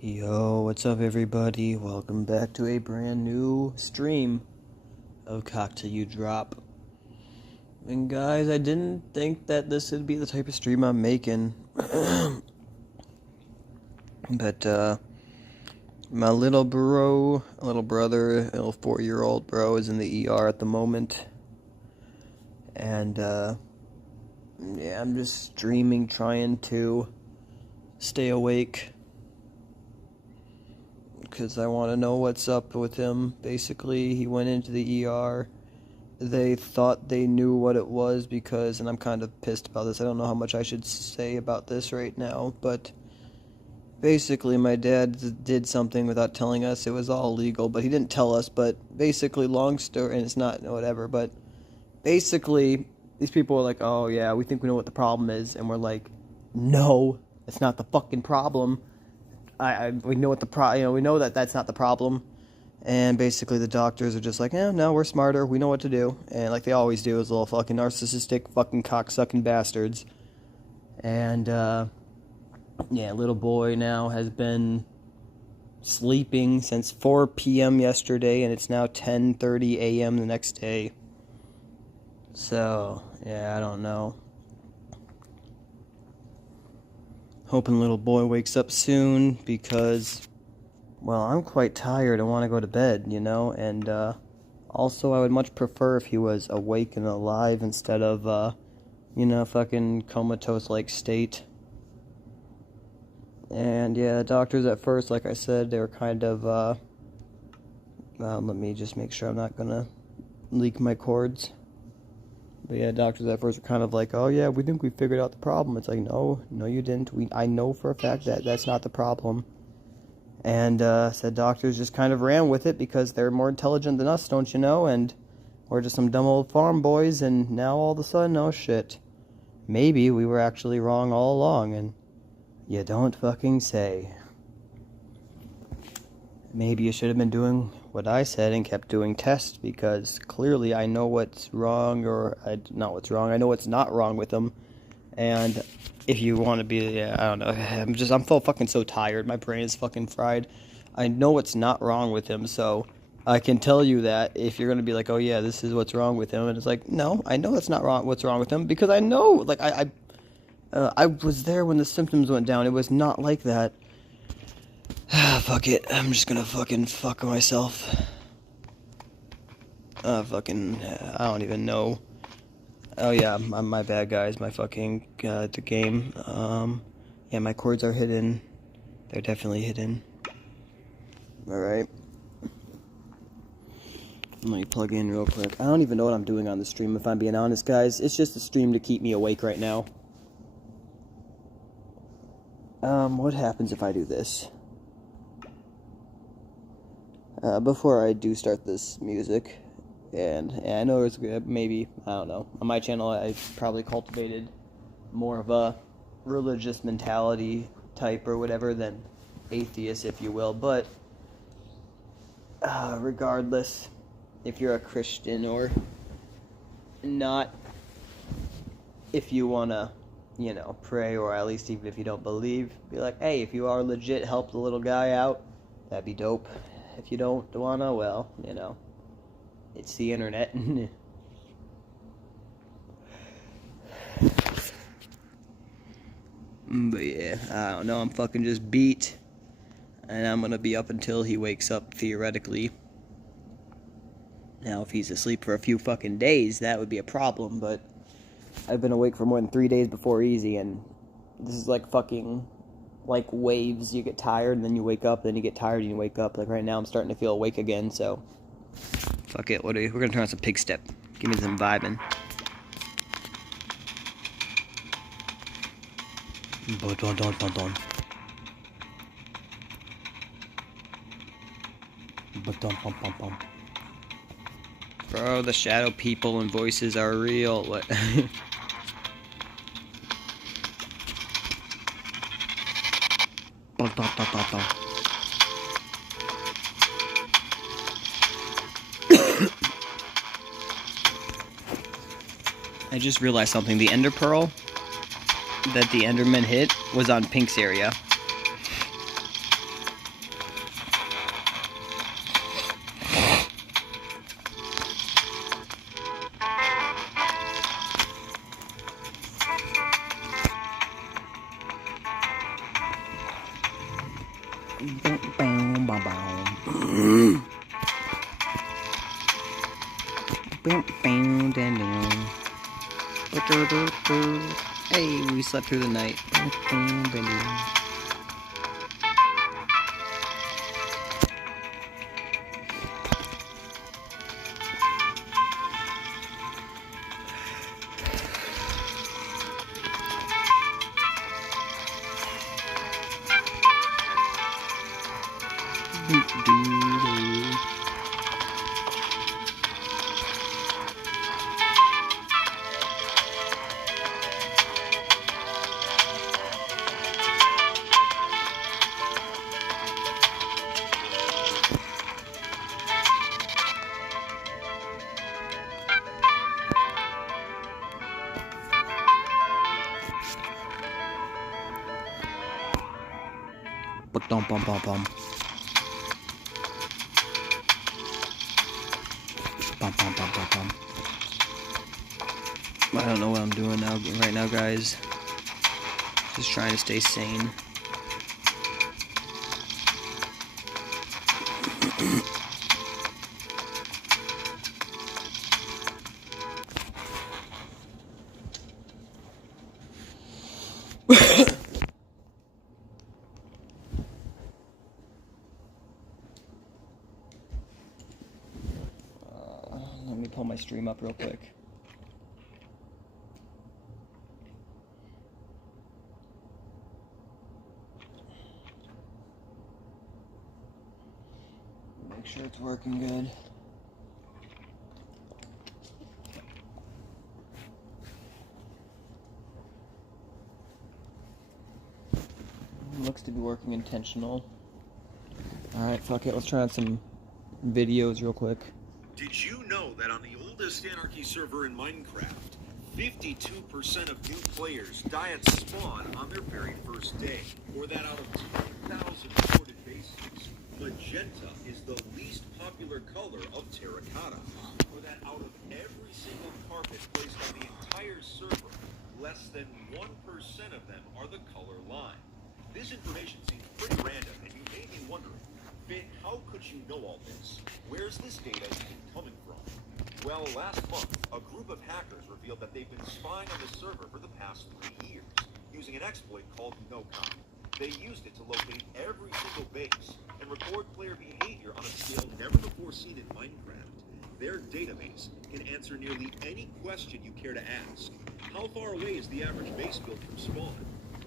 Yo, what's up everybody? Welcome back to a brand new stream of COKTilYouDrop. And guys, I didn't think that this would be the type of stream I'm making. But my little brother, a little 4-year-old bro is in the ER at the moment. And yeah, I'm just streaming, trying to stay awake, because I want to know what's up with him. Basically, he went into the ER. They thought they knew what it was because, and I'm kind of pissed about this, I don't know how much I should say about this right now, but basically my dad did something without telling us. It was all legal, but he didn't tell us. But basically, long story, and it's not whatever, but basically these people were like, oh yeah, we think we know what the problem is, and we're like, no, it's not the fucking problem. We know what we know that that's not the problem. And basically the doctors are just like, no, we're smarter, we know what to do. And like they always do, as little fucking narcissistic fucking cocksucking bastards. And yeah, little boy now has been sleeping since 4 p.m. yesterday, and it's now 10:30 a.m. the next day. So yeah, I don't know. Hoping little boy wakes up soon, because, well, I'm quite tired. I want to go to bed, and also I would much prefer if he was awake and alive instead of, fucking comatose-like state. And yeah, doctors at first, like I said, they were kind of, let me just make sure I'm not gonna leak my cords. But yeah, doctors at first were kind of like, oh yeah, we think we figured out the problem. It's like, no you didn't. I know for a fact that that's not the problem. And said doctors just kind of ran with it because they're more intelligent than us, don't you know? And we're just some dumb old farm boys, and now all of a sudden, oh shit. Maybe we were actually wrong all along, and you don't fucking say. Maybe you should have been doing what I said and kept doing tests, because clearly I know what's wrong, not what's wrong, I know what's not wrong with them. And if you want to be, I don't know, I'm fucking so tired, my brain is fucking fried. I know what's not wrong with him, so I can tell you that if you're going to be like, oh yeah, this is what's wrong with him, and it's like, no, I know that's not what's wrong with him, because I know, like, I was there when the symptoms went down. It was not like that. Fuck it. I'm just gonna fucking fuck myself. I don't even know. Oh yeah, my bad, guys. My fucking, the game. Yeah, my cords are hidden. They're definitely hidden. Alright. Let me plug in real quick. I don't even know what I'm doing on the stream, if I'm being honest, guys. It's just a stream to keep me awake right now. What happens if I do this? Before I do start this music, and I know it's maybe, I don't know, on my channel I've probably cultivated more of a religious mentality type or whatever than atheist, if you will, but regardless, if you're a Christian or not, if you want to, pray, or at least even if you don't believe, be like, hey, if you are legit, help the little guy out, that'd be dope. If you don't wanna, well, it's the internet. But yeah, I don't know, I'm fucking just beat, and I'm gonna be up until he wakes up, theoretically. Now, if he's asleep for a few fucking days, that would be a problem, but I've been awake for more than 3 days before easy, and this is like fucking, like waves. You get tired, and then you wake up, then you get tired, and you wake up. Like right now, I'm starting to feel awake again, so fuck it. We're gonna turn on some pig step. Give me some vibing. Bro, the shadow people and voices are real. What? I just realized something. The Ender Pearl that the Enderman hit was on Pink's area. Hey, we slept through the night. Bum bum bum bum. Bum bum bum bum bum. I don't know what I'm doing right now, guys. Just trying to stay sane. Let me pull my stream up real quick. Make sure it's working good. Looks to be working intentional. Alright, fuck it. Let's try out some videos real quick. Did you know that on the oldest Anarchy server in Minecraft, 52% of new players die at spawn on their very first day? Or that out of 2,000 recorded bases, magenta is the least popular color of terracotta? Or that out of every single carpet placed on the entire server, less than 1% of them are the color lime? This information seems pretty random, and you may be wondering, Finn, how could you know all this? Where's this data even coming from? Well, last month, a group of hackers revealed that they've been spying on the server for the past 3 years, using an exploit called NoCom. They used it to locate every single base and record player behavior on a scale never before seen in Minecraft. Their database can answer nearly any question you care to ask. How far away is the average base build from spawn?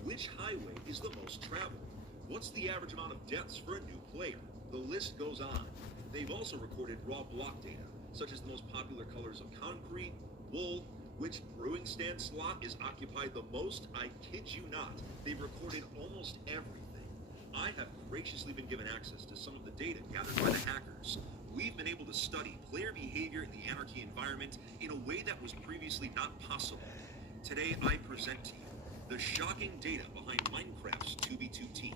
Which highway is the most traveled? What's the average amount of deaths for a new player? The list goes on. They've also recorded raw block data, such as the most popular colors of concrete, wool, which brewing stand slot is occupied the most. I kid you not. They've recorded almost everything. I have graciously been given access to some of the data gathered by the hackers. We've been able to study player behavior in the Anarchy environment in a way that was previously not possible. Today, I present to you the shocking data behind Minecraft's 2v2t.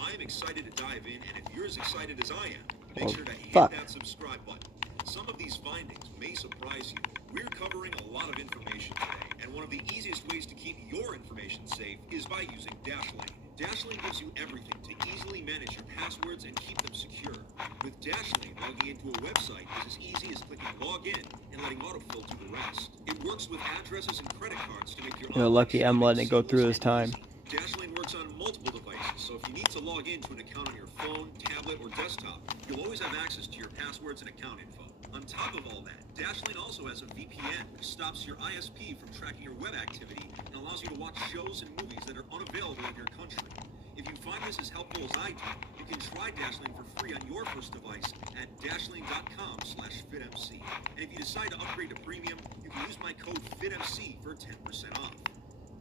I'm excited to dive in, and if you're as excited as I am, make sure to hit that subscribe button. Some of these findings may surprise you. We're covering a lot of information today, and one of the easiest ways to keep your information safe is by using Dashlane. Dashlane gives you everything to easily manage your passwords and keep them secure. With Dashlane, logging into a website is as easy as clicking login and letting autofill do the rest. It works with addresses and credit cards to make your You're lucky I'm letting it go through this time. Dashlane works on multiple devices, so if you need to log into an account on your phone, tablet, or desktop, you'll always have access to your passwords and account info. On top of all that, Dashlane also has a VPN, which stops your ISP from tracking your web activity and allows you to watch shows and movies that are unavailable in your country. If you find this as helpful as I do, you can try Dashlane for free on your first device at dashlane.com/fitmc. And if you decide to upgrade to premium, you can use my code FITMC for 10% off.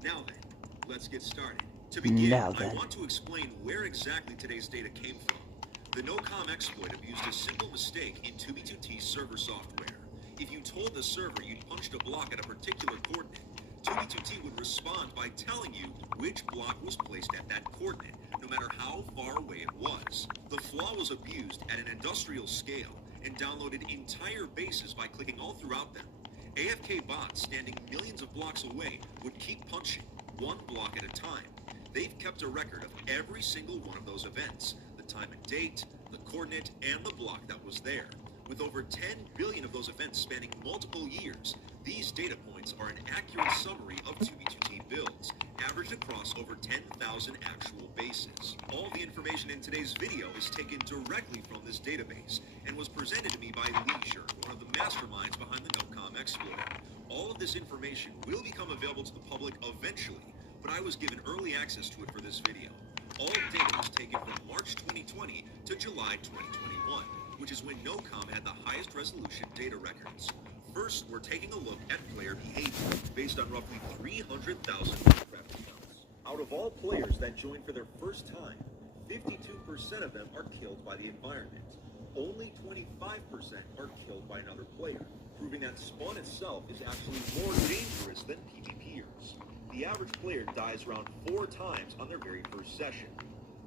Now then, let's get started. To begin, I want to explain where exactly today's data came from. The NoCom exploit abused a simple mistake in 2v2t's server software. If you told the server you'd punched a block at a particular coordinate, 2v2t would respond by telling you which block was placed at that coordinate, no matter how far away it was. The flaw was abused at an industrial scale and downloaded entire bases by clicking all throughout them. AFK bots standing millions of blocks away would keep punching, one block at a time. They've kept a record of every single one of those events, the time and date, the coordinate, and the block that was there. With over 10 billion of those events spanning multiple years, these data points are an accurate summary of 2v2t builds, averaged across over 10,000 actual bases. All the information in today's video is taken directly from this database and was presented to me by Leisure, one of the masterminds behind the NoCom exploit. All of this information will become available to the public eventually, but I was given early access to it for this video. All data was taken from March 2020 to July 2021, which is when NoCom had the highest resolution data records. First, we're taking a look at player behavior based on roughly 300,000 Minecraft accounts. Out of all players that join for their first time, 52% of them are killed by the environment. Only 25% are killed by another player, proving that spawn itself is actually more dangerous than PvPers. The average player dies around 4 times on their very first session.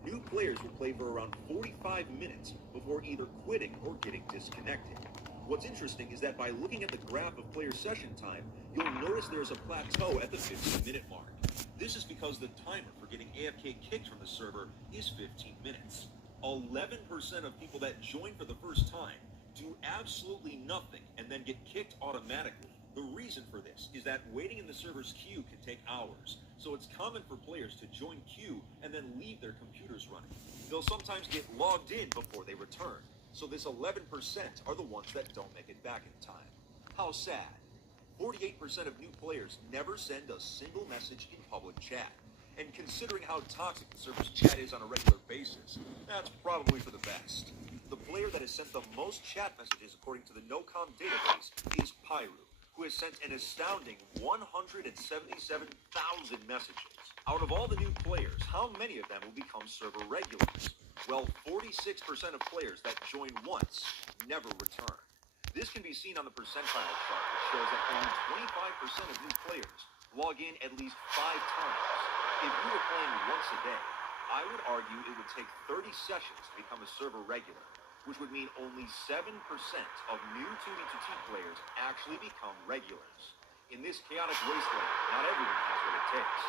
New players will play for around 45 minutes before either quitting or getting disconnected. What's interesting is that by looking at the graph of player session time, you'll notice there's a plateau at the 15-minute mark. This is because the timer for getting AFK kicked from the server is 15 minutes. 11% of people that join for the first time do absolutely nothing and then get kicked automatically. The reason for this is that waiting in the server's queue can take hours, so it's common for players to join queue and then leave their computers running. They'll sometimes get logged in before they return, so this 11% are the ones that don't make it back in time. How sad. 48% of new players never send a single message in public chat. And considering how toxic the server's chat is on a regular basis, that's probably for the best. The player that has sent the most chat messages according to the NoCom database is Pyru, who has sent an astounding 177,000 messages. Out of all the new players, how many of them will become server regulars? Well, 46% of players that join once never return. This can be seen on the percentile chart, which shows that only 25% of new players log in at least 5 times. If you were playing once a day, I would argue it would take 30 sessions to become a server regular, which would mean only 7% of new 2v2t players actually become regulars. In this chaotic wasteland, not everyone has what it takes.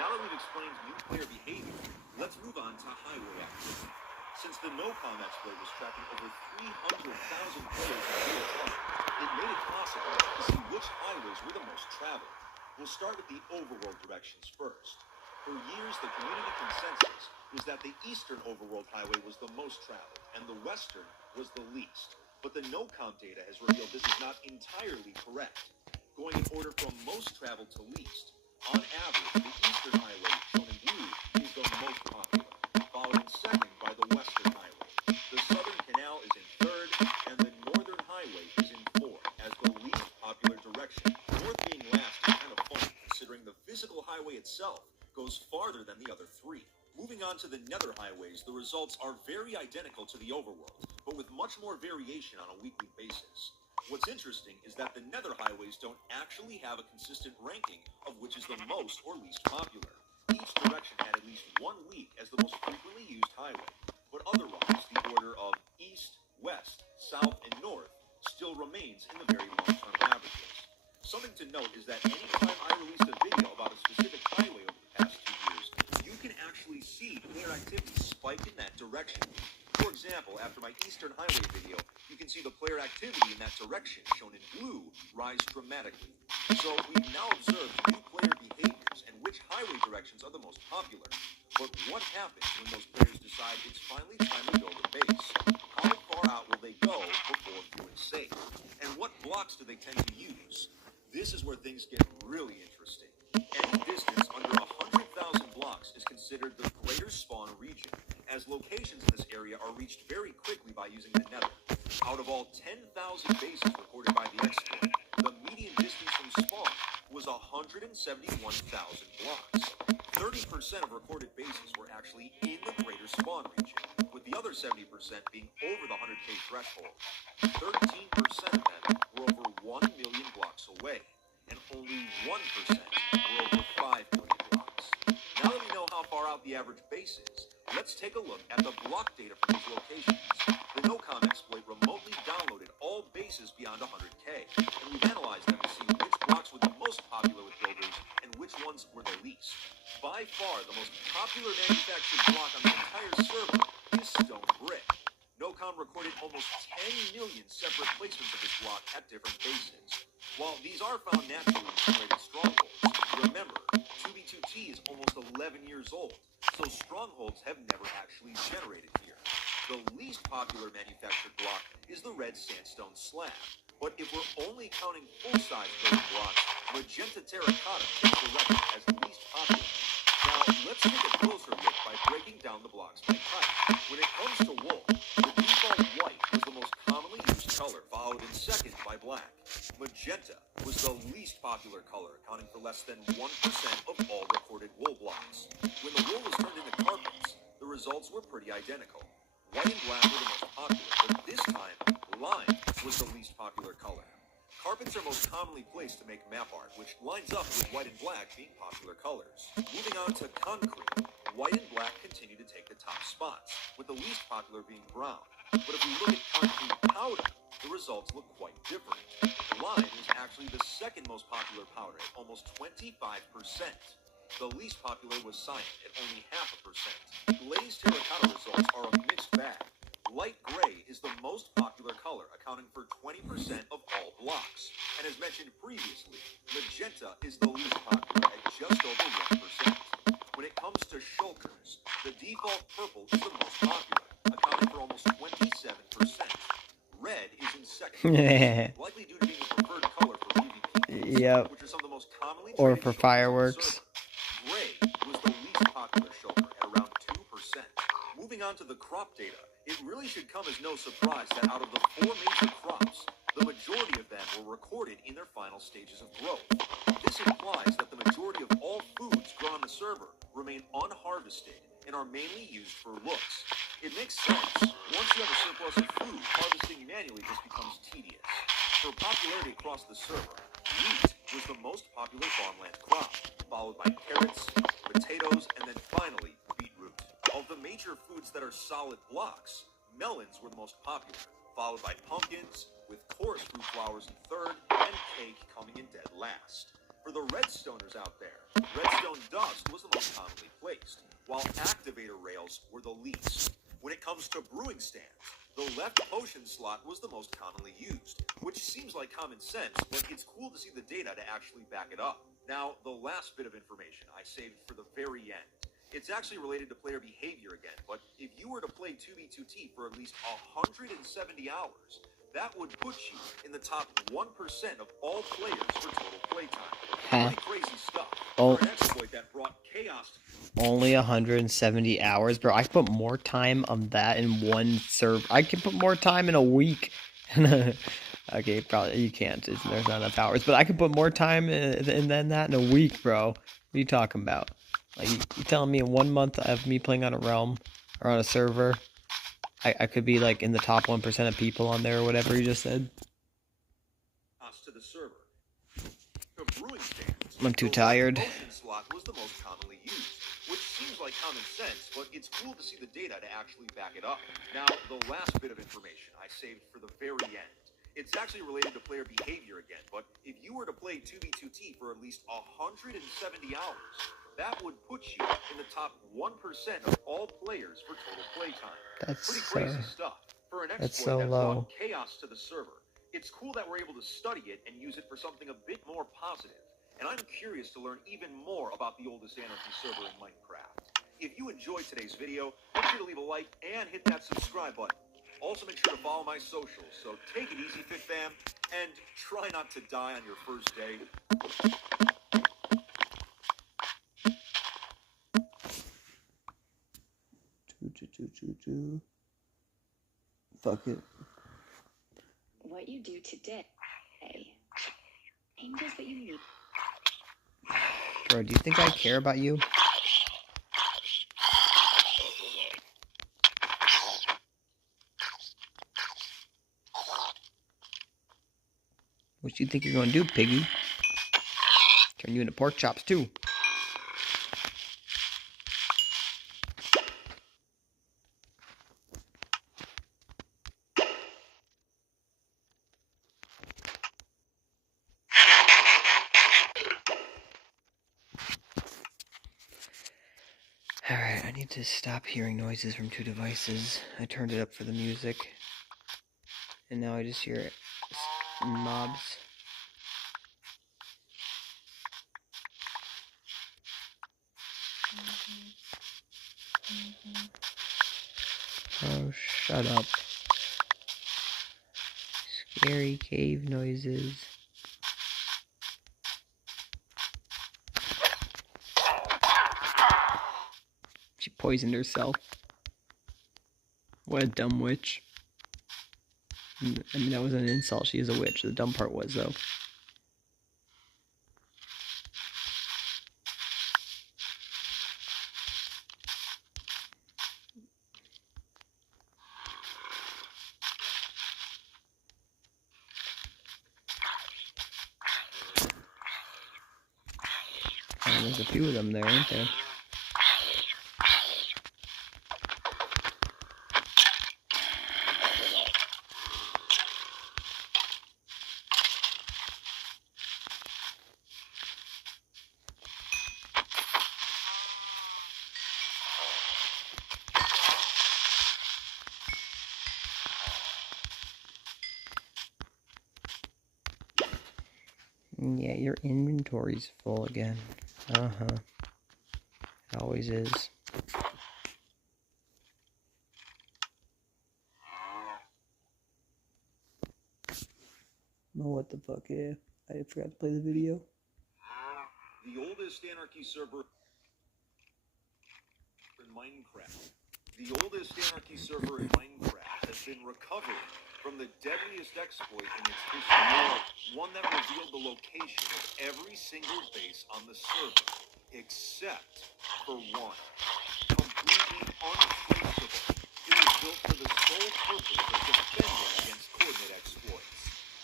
Now that we've explained new player behavior, let's move on to highway activity. Since the NoCom exploit was tracking over 300,000 players in real time, it made it possible to see which highways were the most traveled. We'll start with the overworld directions first. For years, the community consensus was that the eastern overworld highway was the most traveled, and the western was the least. But the NoCom data has revealed this is not entirely correct. Going in order from most traveled to least, on average, the eastern highway, shown in blue, is the most popular, followed in second by the western highway. The southern canal is in third, and the northern highway is in fourth, as the least popular direction. North being last is kind of funny, considering the physical highway itself goes farther than the other 3. Moving on to the nether highways, the results are very identical to the overworld, but with much more variation on a weekly basis. What's interesting is that the nether highways don't actually have a consistent ranking of which is the most or least popular. Each direction had at least one week as the most frequently used highway, but otherwise the order of east, west, south, and north still remains in the very long-term averages. Something to note is that anytime I released a video about a specific highway over the past 2 years, you can actually see player activity spike in that direction. For example, after my Eastern Highway video, you can see the player activity in that direction, shown in blue, rise dramatically. So we've now observed new player behaviors and which highway directions are the most popular. But what happens when those players decide it's finally time to build a base? How far out will they go before feeling safe? And what blocks do they tend to use? This is where things get really interesting. Any distance under 100,000 blocks is considered the greater spawn region, as locations in this area are reached very quickly by using the nether. Out of all 10,000 bases recorded by the exploit, the median distance from spawn was 171,000 blocks. 30% of recorded bases were actually in the greater spawn region, with the other 70% being over the 100k threshold. 13% of them were over 1 million blocks away, and only 1% were over 5 million blocks. Now that we know how far out the average base is, let's take a look at the block data from these locations. The NoCom exploit remotely downloaded all bases beyond 100k, and we've analyzed them to see which blocks were the most popular with builders and which ones were the least. By far, the most popular manufactured block on the entire server is stone brick. NoCom recorded almost 10 million separate placements of this block at different bases. While these are found naturally in generated strongholds, remember, 2B2T is almost 11 years old, so strongholds have never actually generated here. The least popular manufactured block is the red sandstone slab, but if we're only counting full-size building blocks, magenta terracotta takes the record as the least popular. Now, let's take a closer look by breaking down the blocks by type. When it comes to wool, the default white was the most commonly used color, followed in second by black. Magenta was the least popular color, accounting for less than 1% of all recorded wool blocks. When the wool was turned into carpets, the results were pretty identical. White and black were the most popular, but this time, lime was the least popular color. Carpets are most commonly placed to make map art, which lines up with white and black being popular colors. Moving on to concrete, white and black continue to take the top spots, with the least popular being brown. But if we look at concrete powder, the results look quite different. Lime is actually the second most popular powder at almost 25%. The least popular was cyan at only 0.5%. Glazed terracotta results are a mixed bag. Light gray is the most popular color, accounting for 20% of all blocks. And as mentioned previously, magenta is the least popular at just over 1%. When it comes to shulkers, the default purple is the most popular, accounting for almost 27%. Red is in second place, likely due to being the preferred color for PvP, Yep. which are some of the most commonly Or traded for shulkers on the fireworks. server. Gray was the least popular shulker at around 2%. Moving on to the crop data, it really should come as no surprise that out of the 4 major crops, the majority of them were recorded in their final stages of growth. This implies that the majority of all foods grown on the server remain unharvested and are mainly used for looks. It makes sense. Once you have a surplus of food, harvesting manually just becomes tedious. For popularity across the server, wheat was the most popular farmland crop, followed by carrots, potatoes, and then finally, beetroot. Of the major foods that are solid blocks, melons were the most popular, followed by pumpkins, with coarse fruit flowers in third, and cake coming in dead last. For the redstoners out there, redstone dust was the most commonly placed, while activator rails were the least. When it comes to brewing stands, the left potion slot was the most commonly used, which seems like common sense, but it's cool to see the data to actually back it up. Now, the last bit of information I saved for the very end. It's actually related to player behavior again, but if you were to play 2v2t for at least 170 hours, that would put you in the top 1% of all players for total playtime. Pretty crazy stuff. Oh. For an exploit that brought chaos. Only 170 hours, bro. I could put more time on that in one serve. I can put more time in a week. Okay, probably you can't. There's not enough hours, but I could put more time in than that in a week, bro. What are you talking about? Like, you telling me in 1 month of me playing on a realm or on a server, I could be like in the top 1% of people on there or whatever you just said? To the server. The brewing stands. I'm too tired. The potion slot was the most commonly used, which seems like common sense, but it's cool to see the data to actually back it up. Now, the last bit of information I saved for the very end. It's actually related to player behavior again, but if you were to play 2v2t for at least 170 hours, that would put you in the top 1% of all players for total playtime. That's pretty crazy stuff. For an that's exploit so that low. brought chaos to the server, it's cool that we're able to study it and use it for something a bit more positive. And I'm curious to learn even more about the oldest Anarchy server in Minecraft. If you enjoyed today's video, make sure to leave a like and hit that subscribe button. Also make sure to follow my socials, so take it easy, Fit Fam, and try not to die on your first day. Fuck it. What you do today changes what you need. Bro, do you think I care about you? What you think you're gonna do, piggy? Turn you into pork chops too. Alright, I need to stop hearing noises from 2 devices. I turned it up for the music. And now I just hear mobs. Oh, shut up. Scary cave noises. She poisoned herself. What a dumb witch. I mean, that was an insult. She is a witch. The dumb part was, though. And there's a few of them there, aren't there? Yeah, your inventory's full again. Uh-huh. It always is. Oh, what the fuck, yeah. I forgot to play the video. The oldest Anarchy server in Minecraft. The oldest Anarchy server in Minecraft has been recovered from the deadliest exploit in its history. One that revealed the location of every single base on the server, except for one. Completely untraceable. It was built for the sole purpose of defending against coordinate exploits.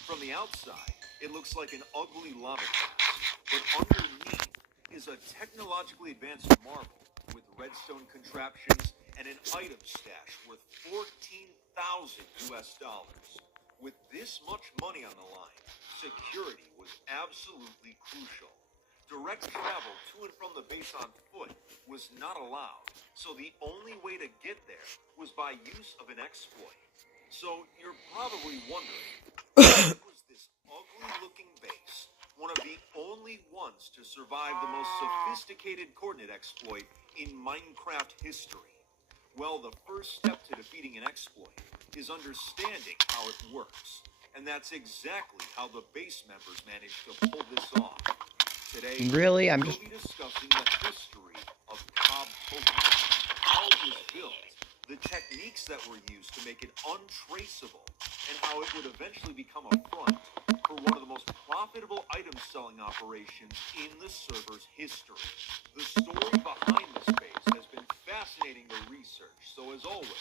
From the outside, it looks like an ugly lava but underneath is a technologically advanced marvel with redstone contraptions and an item stash worth $14,000. With this much money on the line, security was absolutely crucial. Direct travel to and from the base on foot was not allowed, so the only way to get there was by use of an exploit. So you're probably wondering, what was this ugly-looking base? One of the only ones to survive the most sophisticated coordinate exploit in Minecraft history. Well, the first step to defeating an exploit is understanding how it works. And that's exactly how the base members managed to pull this off. Today, we'll be discussing the history of COKTilYouDrop, how it was built, the techniques that were used to make it untraceable, and how it would eventually become a front for one of the most profitable item selling operations in the server's history. The story behind this base has been fascinating to research, so as always,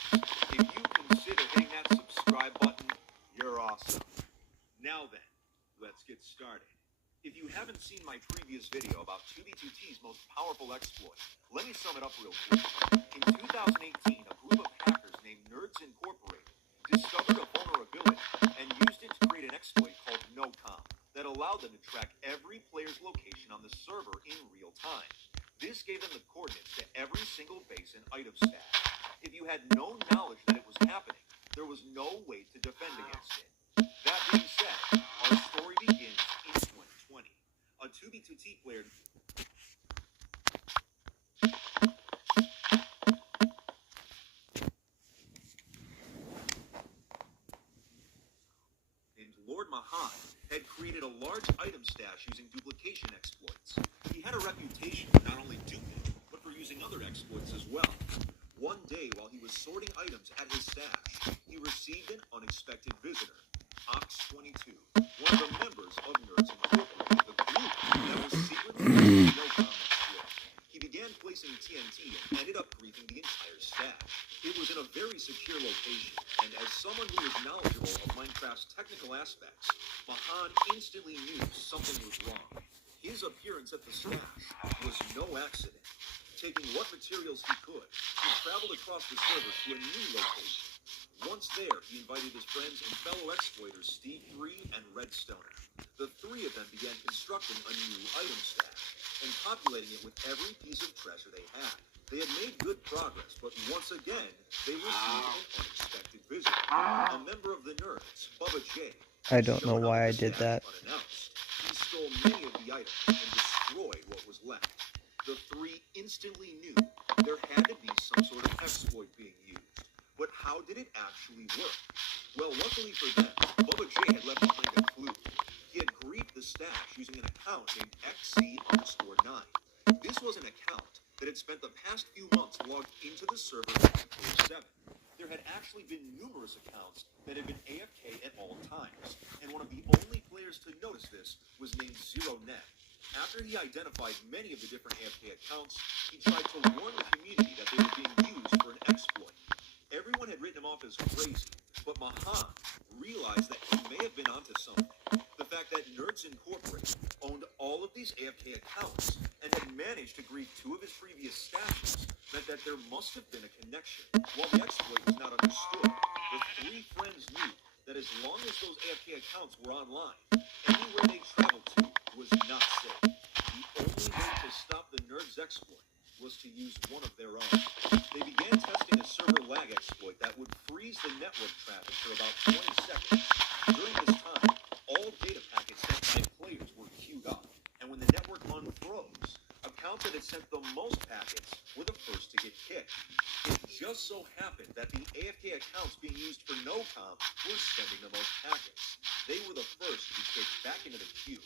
if you consider hitting that subscribe button, you're awesome. Now then, let's get started. If you haven't seen my previous video about 2b2t's most powerful exploit, let me sum it up real quick. In 2018, a group of hackers named Nerds Incorporated discovered a vulnerability and used it to create an exploit called NoCom that allowed them to track every player's location on the server in real time. This gave them the coordinates to every single base and item stash. If you had no knowledge that it was happening, there was no way to defend against it. That being said, our story begins in 2020. A 2b2t player named Lord Mahan had created a large item stash using duplication exploits. He had a reputation for not only duping, but for using other exploits as well. One day, while he was sorting items at his stash, he received an unexpected visitor. AhQTK8rqYNcyBjo, one of the members of Nerds Incorporated, the group that was secretly using NoCom exploit. He began placing TNT and ended up griefing the entire stash. It was in a very secure location, and as someone who was knowledgeable of Minecraft's technical aspects, Mahan instantly knew something was wrong. His appearance at the stash was no accident. Taking what materials he could, he traveled across the server to a new location. Once there, he invited his friends and fellow exploiters Steve 3 and Redstoner. The three of them began constructing a new item stash and populating it with every piece of treasure they had. They had made good progress, but once again, they received an unexpected visitor. A member of the Nerds, Bubba J. I don't know why I did that. Unannounced. He stole many of the items and destroyed what was left. The three instantly knew there had to be some sort of exploit being used. But how did it actually work? Well, luckily for them, Bubba J had left behind a clue. He had griefed the stash using an account named XC_9. This was an account that had spent the past few months logged into the server 24/7. There had actually been numerous accounts that had been AFK at all times, and one of the only players to notice this was named ZeroNet. After he identified many of the different AFK accounts, he tried to warn the community that they were being used for an exploit. Everyone had written him off as crazy, but Mahan realized that he may have been onto something. The fact that Nerds Incorporated owned all of these AFK accounts and had managed to grief two of his previous stashes meant that there must have been a connection. While the exploit was not understood, the three friends knew that as long as those AFK accounts were online, anywhere they traveled to was not safe. The only way to stop the Nerds exploit was to use one of their own. They began testing a server lag exploit that would freeze the network traffic for about 20 seconds. During this time, all data packets sent by players were queued up, and when the network unfroze, accounts that had sent the most packets were the first to get kicked. It just so happened that the AFK accounts being used for no-com were sending the most packets. They were the first to be kicked back into the queue.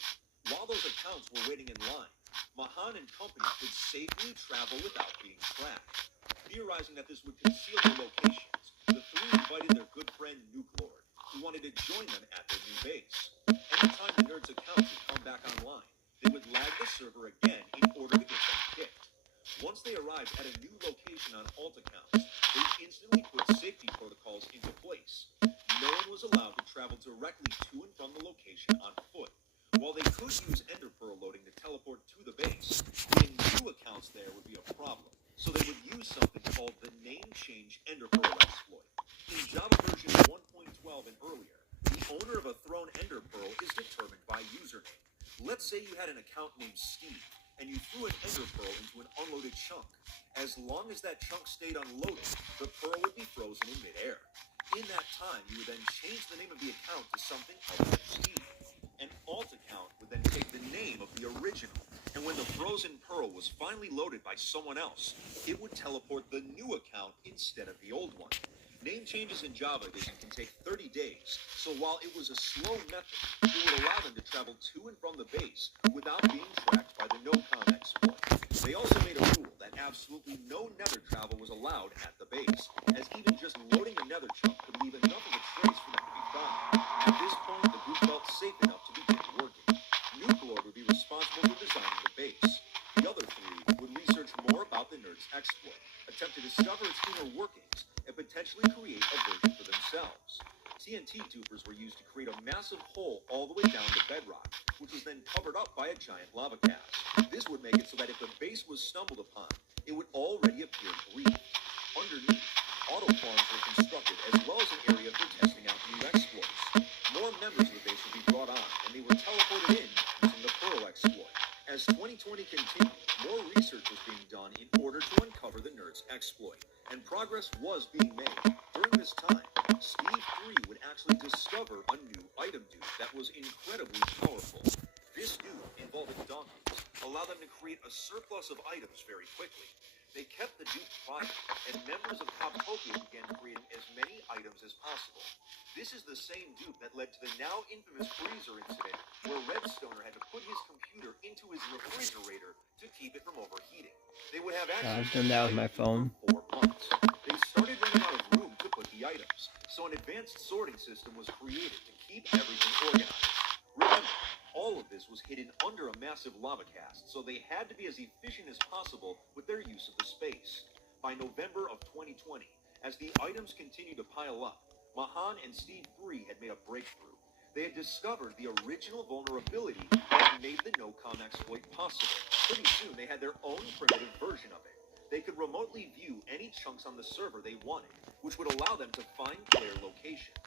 While those accounts were waiting in line, Mahan and company could safely travel without being tracked. Theorizing that this would conceal their locations, the three invited their good friend Nuke Lord, who wanted to join them at their new base. Anytime the Nerds' accounts would come back online, they would lag the server again in order to get them kicked. Once they arrived at a new location on alt accounts, they instantly put safety protocols into place. No one was allowed to travel directly to and from the location on foot. While they could use Ender Pearl loading to teleport to the base, getting new accounts there would be a problem. So they would use something called the name change Ender Pearl exploit. In Java version 1.12 and earlier, the owner of a thrown Ender Pearl is determined by username. Let's say you had an account named Steve, and you threw an Ender Pearl into an unloaded chunk. As long as that chunk stayed unloaded, the pearl would be frozen in midair. In that time, you would then change the name of the account to something other than Steve. An alt account would then take the name of the original, and when the frozen pearl was finally loaded by someone else, it would teleport the new account instead of the old one. Name changes in Java Edition can take 30 days, so while it was a slow method, it would allow them to travel to and from the base without being tracked by the no-com exploit. They also made a rule that absolutely no nether travel was allowed at the base, as even just loading a nether chunk could leave enough of a trace for them to be found. At this point, the group felt safe enough to begin working. Nuke Lord would be responsible for designing the base. The other three would research more about the Nerds exploit, attempt to discover its inner workings, and potentially create a version for themselves. TNT tubers were used to create a massive hole all the way down to Bedrock, which was then covered up by a giant lava cast. This would make it so that if the base was stumbled upon, it would already appear green. Underneath, auto farms were constructed as well as an area for testing out new exploits. More members of the base would be brought on, and they were teleported in using the Pearl exploit. As 2020 continued, more research was being done in order to uncover the Nerds exploit, and progress was being made. During this time, Steve 3 would actually discover a new item dupe that was incredibly powerful. This dupe, involving donkeys, allowed them to create a surplus of items very quickly. They kept the dupe private, and members of COKTilYouDrop began creating as many items as possible. This is the same dupe that led to the now infamous freezer incident, where Redstoner had to put his computer into his refrigerator to keep it from overheating. They would have access I've done that with my phone. for 4 months. They started running out of room to put the items, so an advanced sorting system was created to keep everything organized. Remember, all of this was hidden under a massive lava cast, so they had to be as efficient as possible with their use of the space. By November of 2020, as the items continued to pile up, Mahan and Steve 3 had made a breakthrough. They had discovered the original vulnerability that made the no-com exploit possible. Pretty soon, they had their own primitive version of it. They could remotely view any chunks on the server they wanted, which would allow them to find player locations.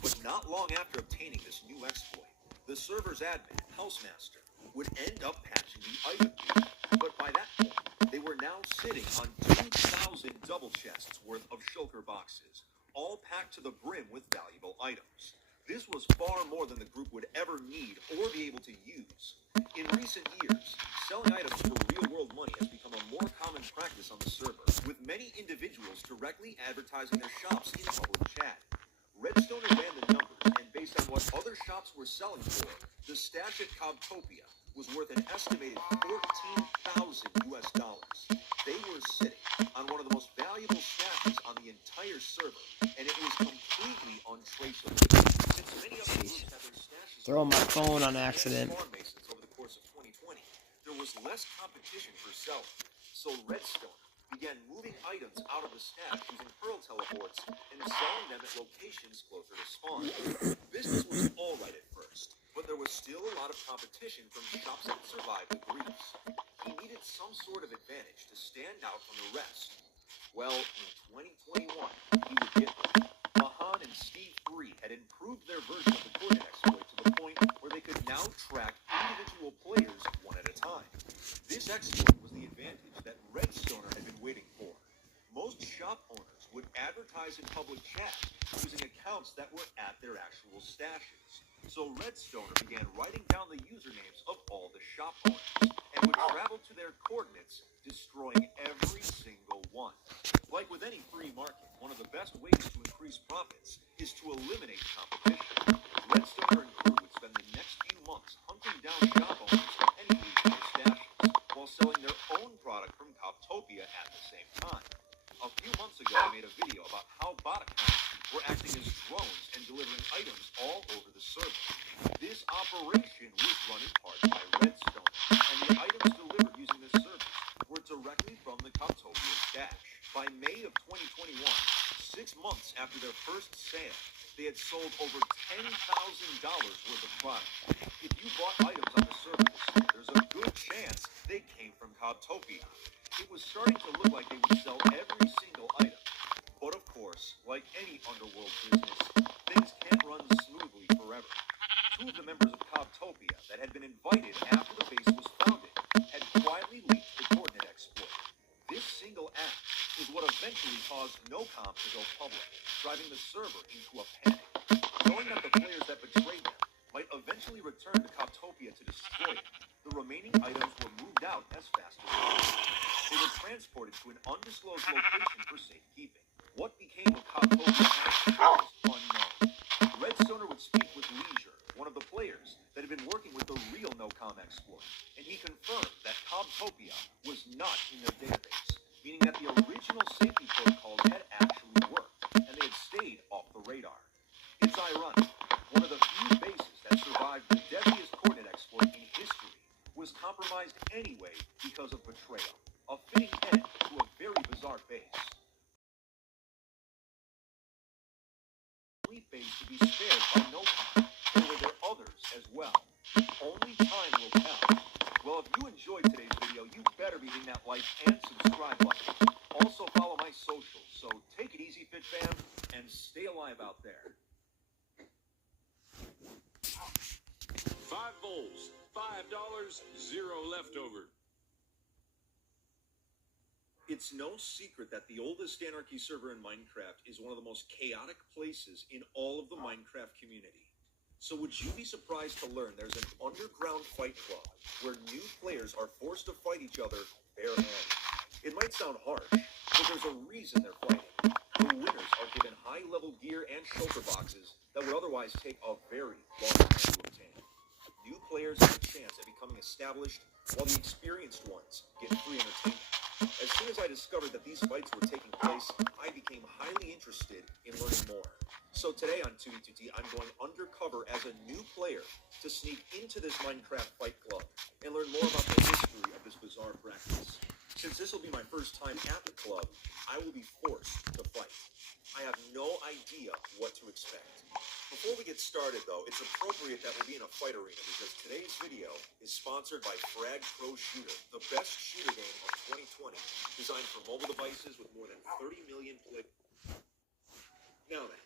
But not long after obtaining this new exploit, the server's admin, Housemaster, would end up patching the item dupe. But by that point, they were now sitting on 2,000 double chests worth of shulker boxes, all packed to the brim with valuable items. This was far more than the group would ever need or be able to use. In recent years, selling items for real-world money has become practice on the server, with many individuals directly advertising their shops in public chat. Redstoner ran the numbers, and based on what other shops were selling for, the stash at COKTopia was worth an estimated $14,000. They were sitting on one of the most valuable stashes on the entire server, and it was completely untraceable. Since many other groups had their stashes Throwing my phone on accident. spawn masons over the course of 2020, there was less competition for selling. So Redstone began moving items out of the stash using Pearl teleports and selling them at locations closer to spawn. Business was alright at first, but there was still a lot of competition from shops that survived the griefs. He needed some sort of advantage to stand out from the rest. Well, in 2021, he would get one. Mahan and Steve 3 had improved their version of the coordinate exploit to the point where they could now track individual players one at a time. This exploit was the advantage that Redstoner had been waiting for. Most shop owners would advertise in public chat using accounts that were at their actual stashes. So Redstoner began writing down the usernames of all the shop owners and would travel to their coordinates, destroying every single one. Like with any free market, one of the best ways to increase profits is to eliminate competition. Redstoner and crew would spend the next few months hunting down shop owners and losing their stashes, while selling their own product from COKTopia at the same time. A few months ago, I made a video about how bot accounts were acting as drones and delivering items all over the server. This operation was run in part by Redstone, and the items delivered using this service were directly from the COKTopia stash. By May of 2021, 6 months after their first sale, they had sold over $10,000 worth of product. If you bought items on the server this year, there's a good chance they came from COKTopia. It was starting to look like they would sell every single item. But of course, like any underworld business, things can't run smoothly forever. 2 of the members of COKTopia that had been invited after the base was founded had quietly leaked the coordinate exploit. This single act is what eventually caused NoCom to go public, driving the server into a panic. Knowing that the players that betrayed them might eventually return to COKTopia to destroy it, the remaining items were moved out as fast as possible. They were transported to an undisclosed location for safekeeping. What became of COKTopia is unknown. Redstoner would speak with Leisure, one of the players that had been working with the real NoCom exploit, and he confirmed that COKTopia was not in their database, meaning that the original safety protocols had actually worked, and they had stayed off the radar. It's ironic. One of the few bases that survived the deadliest coordinate exploit in history was compromised anyway because of betrayal. A fitting end to a very bizarre base. Base to be spared by NoCom, or were there others as well? Only time will tell. Well, if you enjoyed today's video, you better be hitting that like and subscribe button. Also follow my socials, so take it easy, Fit Fam, and stay alive out there. 5 bowls, $5, 0 leftover. It's no secret that the oldest Anarchy server in Minecraft is one of the most chaotic places in all of the Minecraft community. So would you be surprised to learn there's an underground fight club where new players are forced to fight each other barehanded? It might sound harsh, but there's a reason they're fighting. The winners are given high-level gear and shulker boxes that would otherwise take a very long time to obtain. New players have a chance at becoming established, while the experienced ones get free entertainment. As soon as I discovered that these fights were taking place, I became highly interested in learning more. So today on 2D2T, I'm going undercover as a new player to sneak into this Minecraft fight club and learn more about the history of this bizarre practice. Since this will be my first time at the club, I will be forced to fight. I have no idea what to expect. Before we get started, though, it's appropriate that we'll be in a fight arena because today's video is sponsored by Frag Pro Shooter, the best shooter game of 2020, designed for mobile devices with more than 30 million plays. Now then,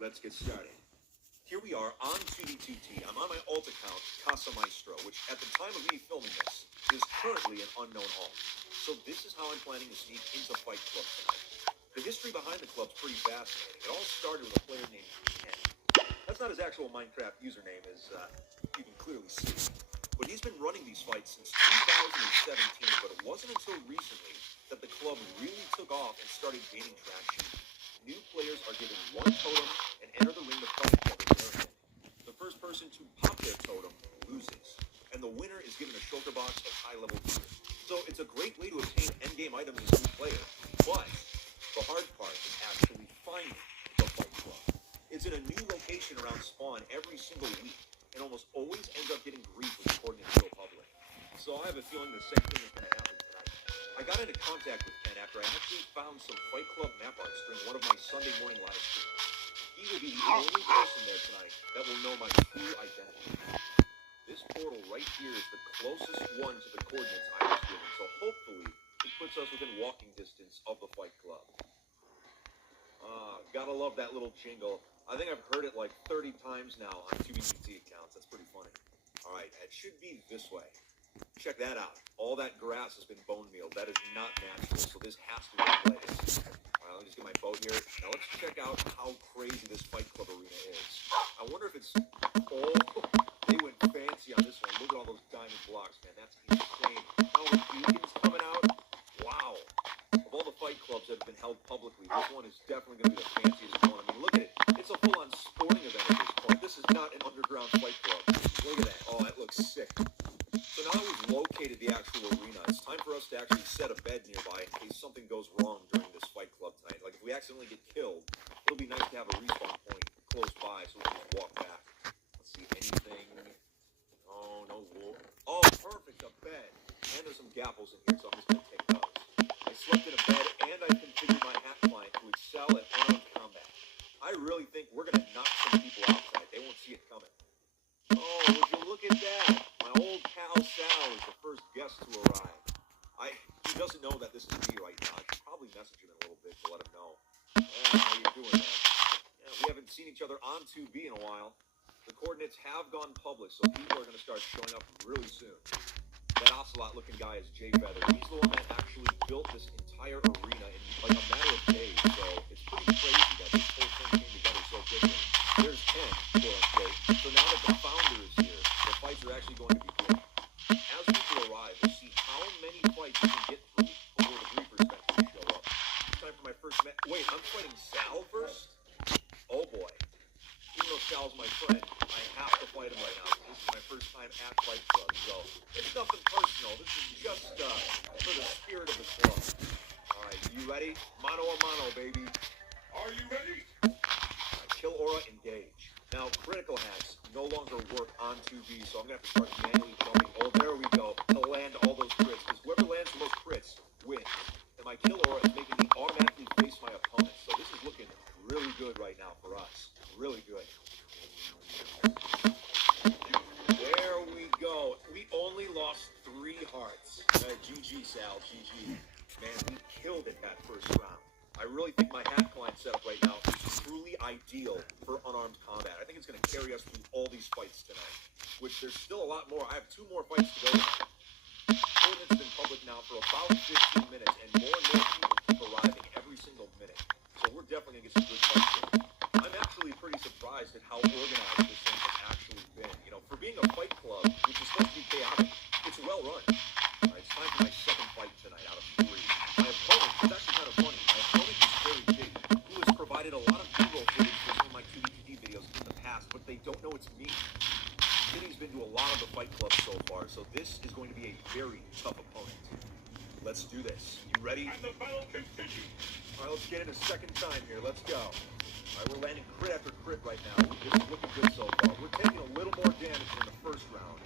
let's get started. Here we are on 2D2T. I'm on my alt account, Casa Maestro, which at the time of me filming this is currently an unknown alt. So this is how I'm planning to sneak into Fight Club tonight. The history behind the club's pretty fascinating. It all started with a player named Ken. That's not his actual Minecraft username, as you can clearly see. But he's been running these fights since 2017, but it wasn't until recently that the club really took off and started gaining traction. New players are given one totem and enter the ring to fight each other barehanded. The first person to pop their totem loses, and the winner is given a shulker box of high-level gear. So it's a great way to obtain endgame items as a new player, but the hard part is actually finding the fight club. It's in a new location around spawn every single week, and almost always ends up getting grief when the coordinates go public. So I have a feeling the same thing is going to happen tonight. I got into contact with Ken after I actually found some Fight Club map arts during one of my Sunday morning live streams. He will be the only person there tonight that will know my true identity. This portal right here is the closest one to the coordinates I was given, so hopefully it puts us within walking distance of the Fight Club. Gotta love that little jingle. I think I've heard it like 30 times now on 2BTT accounts. That's pretty funny. All right, it should be this way. Check that out. All that grass has been bone meal. That is not natural, so this has to be a place. All right, let me just get my boat here. Now let's check out how crazy this Fight Club arena is. I wonder if it's... Oh, they went fancy on this one. Look at all those diamond blocks, man. That's insane. Oh, the beacons coming out. Wow. Of all the fight clubs that have been held publicly, this one is definitely going to be the fanciest one. I mean, look at it. It's a full-on sporting event at this point. This is not an underground fight club. Look at that. Oh, that looks sick. So now that we've located the actual arena, it's time for us to actually set a bed nearby in case something goes wrong during this fight club tonight. Like if we accidentally get killed, it'll be nice to have a respawn point close by so we can just walk back. Let's see, anything? Oh, no wool. Oh, perfect, a bed. And there's some gapples in here, so I'm just going to take those. I slept in a bed, and I configured my hack client to excel at unarmed combat. I really think we're going to knock some people out tonight. They won't see it coming. Oh, would you look at that? My old pal Sal is the first guest to arrive. He doesn't know that this is me right now. I should probably message him in a little bit to let him know. How you doing, man? Yeah, we haven't seen each other on 2B in a while. The coordinates have gone public, so people are going to start showing up really soon. That ocelot-looking guy is Jay Feather. He's the one that actually built this entire arena in like a matter of days, so it's pretty crazy that this whole thing came together so quickly. There's Ken, quote-unquote. So now that the founder is here, the fights are actually going to begin. As people arrive, we'll see how many fights you can get through before the griefers eventually show up. It's time for my first match. Wait, I'm fighting Sal first? Oh boy. Even though Sal's my friend, I have to fight him right now. This is my first time at Fight Club, so it's nothing personal. This is just for the spirit of the club. All right, you ready? Mano a mano, baby. Are you ready? Right, kill aura, engage. Now, critical hacks no longer work on 2B, so I'm going to have to start manually jumping. Oh, there we go, to land all those crits, because whoever lands the most crits wins. And my kill aura is making me automatically face my opponent, so this is looking really good right now for us. Really good. There we go. We only lost 3 hearts. GG, Sal. GG. Man, we killed it that first round. I really think my hack client setup right now is truly ideal for unarmed combat. I think it's going to carry us through all these fights tonight, which there's still a lot more. I have 2 more fights to go tonight. Coordinates been public now for about 15 minutes, and more people keep arriving every single minute. So we're definitely going to get some good fights in. I'm actually pretty surprised at how organized this thing has actually been. You know, for being a fight club, which is supposed to be chaotic, it's well run. It's time for my second fight tonight out of 3. My opponent, it's actually kind of funny, my opponent is very big, who has provided a lot of B-roll footage for some of my 2BTT videos in the past, but they don't know it's me. Kitty's been to a lot of the fight clubs so far, so this is going to be a very tough opponent. Let's do this. You ready? And the battle continues. All right, let's get it a second time here. Let's go. All right, we're landing crit after crit right now. This is looking good so far. We're taking a little more damage in the first round.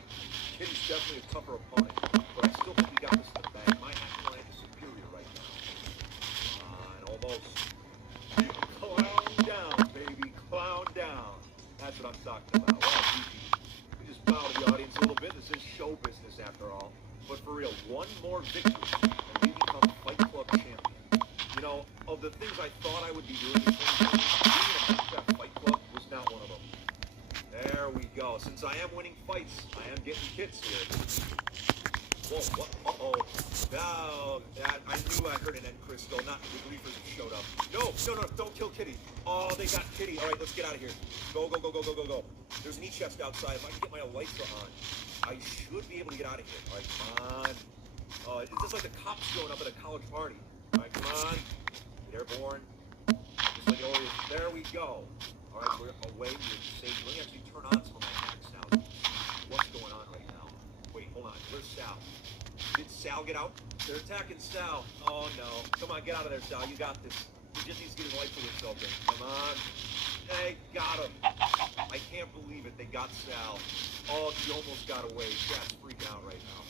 Kitty's definitely a tougher opponent, but I still think we got this in the bag. My hack client is superior right now. And almost. Clown down, baby. Clown down. That's what I'm talking about. Wow, GG. We just bow to the audience a little bit. This is show business after all. But for real, one more victory, and we become Fight Club champion. You know, of the things I thought I would be doing in 2020, being a Minecraft Fight Club was not one of them. There we go. Since I am winning fights, I am getting kits here. Whoa, what? Uh-oh. No, I knew I heard an end crystal, not the griefers that showed up. No, don't kill Kitty. Oh, they got Kitty. All right, let's get out of here. Go. There's an E-chest outside. If I can get my Elytra on, I should be able to get out of here. All right, come on. sounds like the cops showing up at a college party. All right, come on. Get airborne. Just like always. There we go. All right, we're away. We're safe. Let me actually turn on some of my hacks now. What's going on right now? Wait, hold on. Where's Sal? Did Sal get out? They're attacking Sal. Oh, no. Come on, get out of there, Sal. You got this. He just needs to get his life for himself in. Come on. They got him. I can't believe it. They got Sal. Oh, he almost got away. Chat's freaking out right now.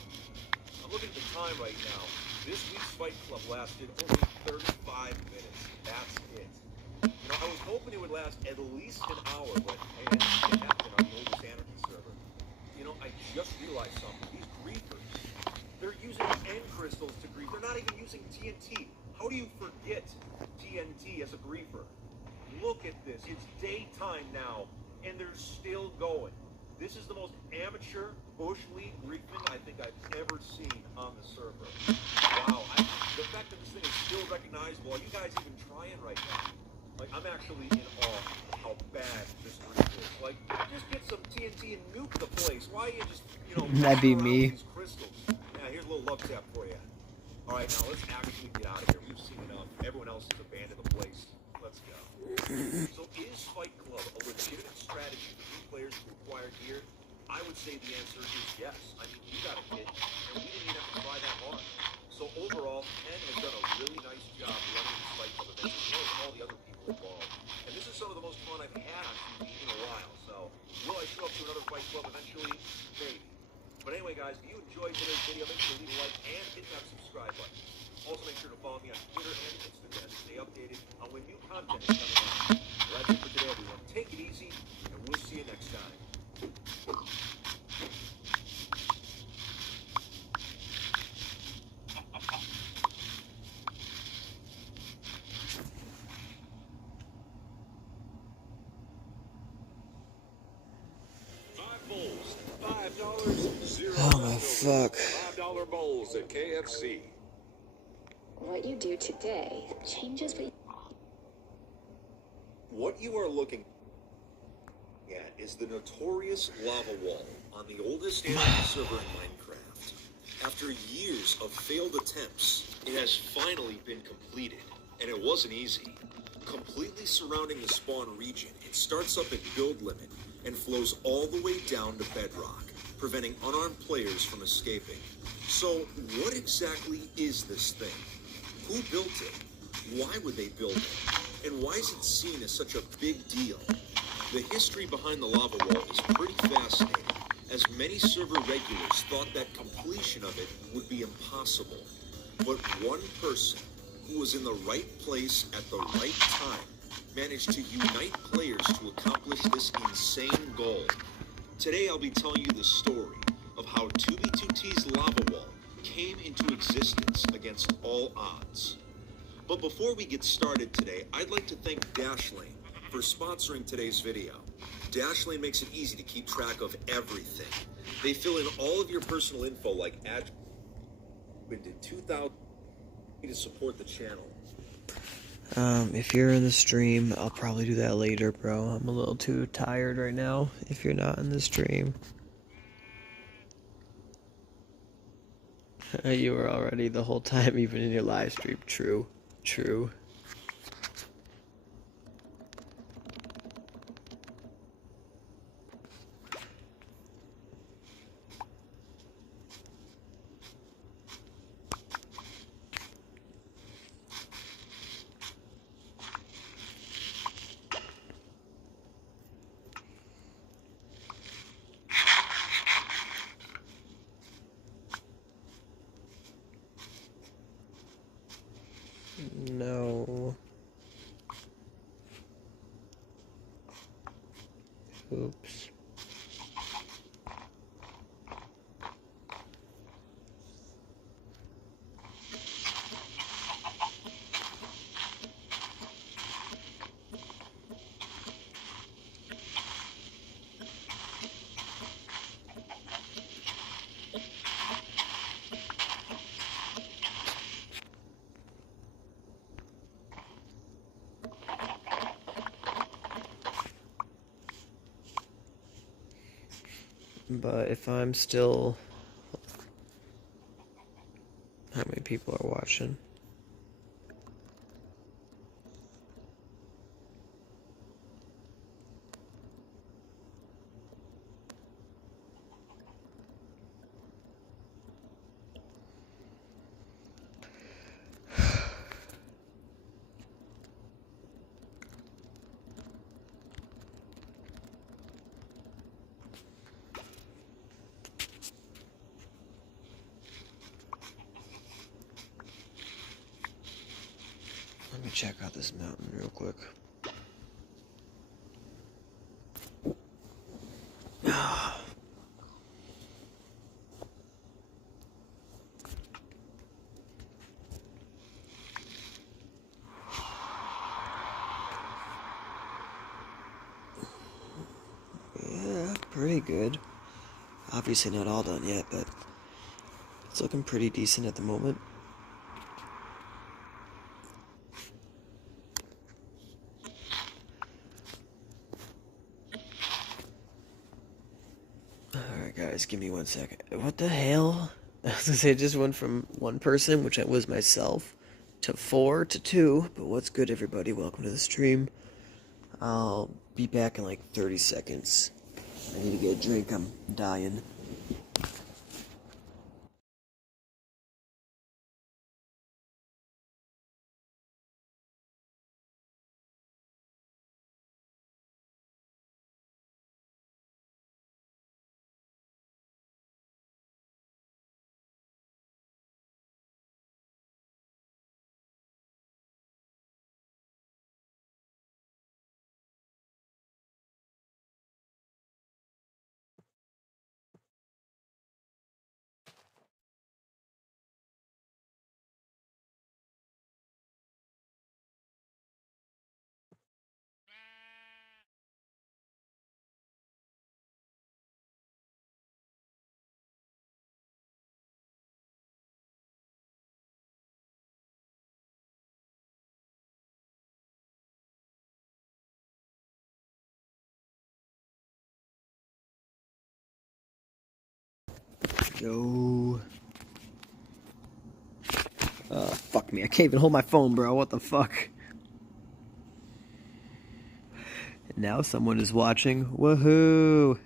I'm looking at the time right now. This week's Fight Club lasted only 35 minutes. That's it. You know, I was hoping it would last at least an hour, but hey, it happened on the oldest Anarchy server. You know, I just realized something. These griefers, they're using end crystals to grief. They're not even using TNT. How do you forget TNT as a griefer? Look at this. It's daytime now, and they're still going. This is the most amateur Bush League griefing I think I've ever seen on the server. Wow. The fact that this thing is still recognizable, are you guys even trying right now? Like, I'm actually in awe of how bad this grief is. Like, just get some TNT and nuke the place. Why you just, you know, That'd be around me. with these crystals? Yeah, here's a little love tap for you. All right, now let's actually get out of here. We've seen enough. Everyone else has abandoned the place. Let's go. So is Fight Club a legitimate strategy for new players to acquire gear? I would say the answer is yes. I mean, you got a kit, and we didn't even have to try that hard. So overall, Ken has done a really nice job running this Fight Club event, as well as all the other people involved. And this is some of the most fun I've had on TV in a while. So will I show up to another Fight Club eventually? Maybe. But anyway, guys, if you enjoyed today's video, make sure to leave a like and hit that subscribe button. Also, make sure to follow me on Twitter and Instagram to stay updated on when new content is coming out. Well, that's it for today, everyone. Take it easy, and we'll see you next time. $5, $0. Oh my fuck. $5 bowls at KFC. What you do today changes What you are looking at is the notorious lava wall on the oldest Anarchy server in Minecraft. After years of failed attempts, it has finally been completed, and it wasn't easy. Completely surrounding the spawn region, it starts up at build limit and flows all the way down to Bedrock, preventing unarmed players from escaping. So, what exactly is this thing? Who built it? Why would they build it? And why is it seen as such a big deal? The history behind the lava wall is pretty fascinating, as many server regulars thought that completion of it would be impossible. But one person who was in the right place at the right time managed to unite players to accomplish this insane goal. Today I'll be telling you the story of how 2v2t's lava wall came into existence against all odds. But before we get started today, I'd like to thank Dashlane for sponsoring today's video. Dashlane makes it easy to keep track of everything. They fill in all of your personal info like address. We did 2,000 to support the channel. If you're in the stream, I'll probably do that later, bro. I'm a little too tired right now if you're not in the stream. You were already the whole time, even in your live stream. True. True. No. Oops. But if I'm still... how many people are watching. Let me check out this mountain real quick. Yeah, pretty good. Obviously not all done yet, but it's looking pretty decent at the moment. Alright guys, give me 1 second. What the hell? I was gonna say it just went from one person, which was myself, to 4 to 2. But what's good, everybody? Welcome to the stream. I'll be back in like 30 seconds. I need to get a drink, I'm dying. Yo. Fuck me. I can't even hold my phone, bro. What the fuck? And now someone is watching. Woohoo!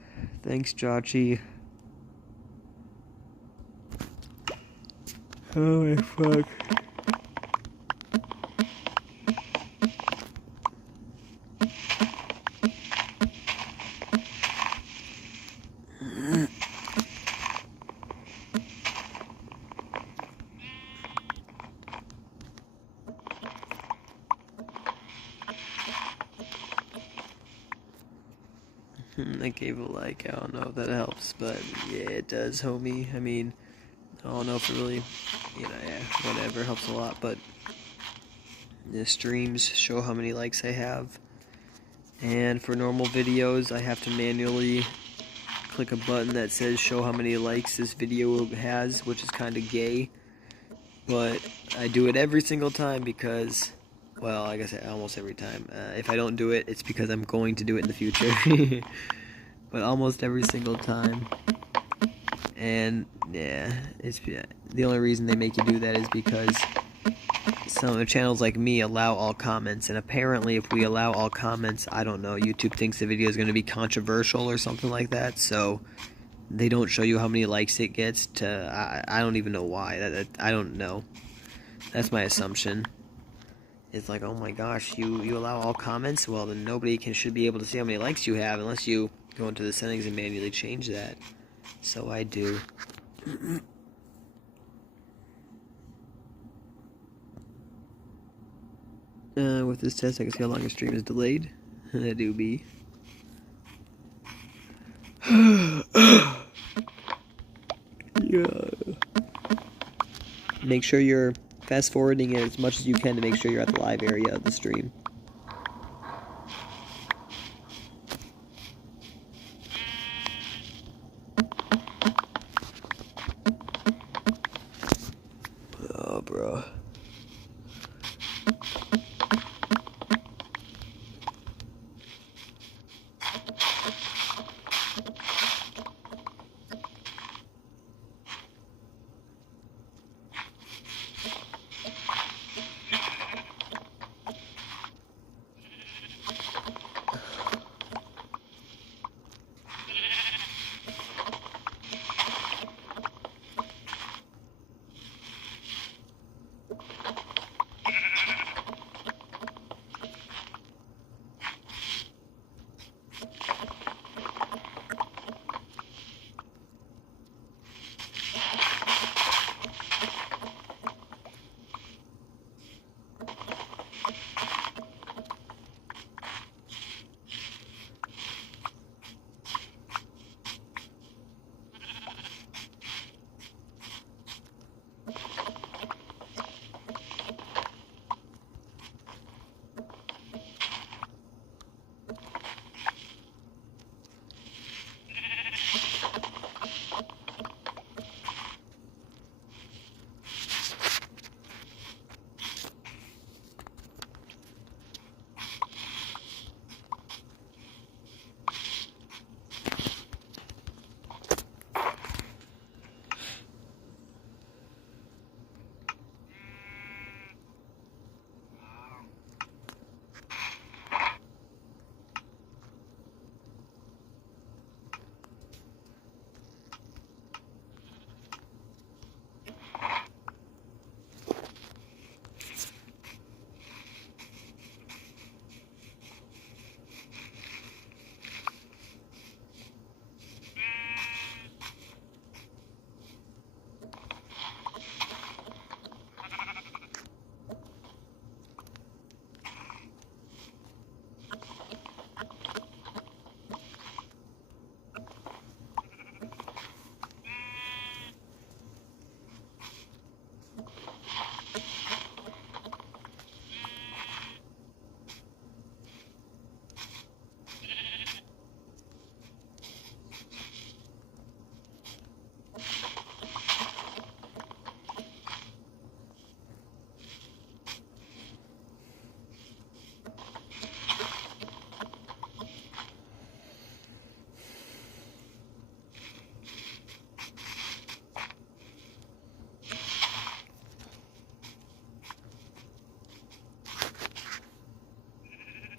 Thanks, Jochi. Oh my fuck. I gave a like. I don't know if that helps, but yeah, it does, homie. I mean, I don't know if it really, yeah, whatever, helps a lot, but the streams show how many likes I have. And for normal videos, I have to manually click a button that says show how many likes this video has, which is kind of gay. But I do it every single time because, well, I guess almost every time. If I don't do it, it's because I'm going to do it in the future. But almost every single time. And yeah, the only reason they make you do that is because some channels like me allow all comments, and apparently if we allow all comments, I don't know, YouTube thinks the video is going to be controversial or something like that, so they don't show you how many likes it gets. I don't even know why. I don't know. That's my assumption. It's like, oh my gosh, you allow all comments? Well, then nobody should be able to see how many likes you have unless you go into the settings and manually change that. So I do. With this test, I can see how long a stream is delayed. I do be. Yeah. Make sure you're fast forwarding it as much as you can to make sure you're at the live area of the stream. Oh, bro.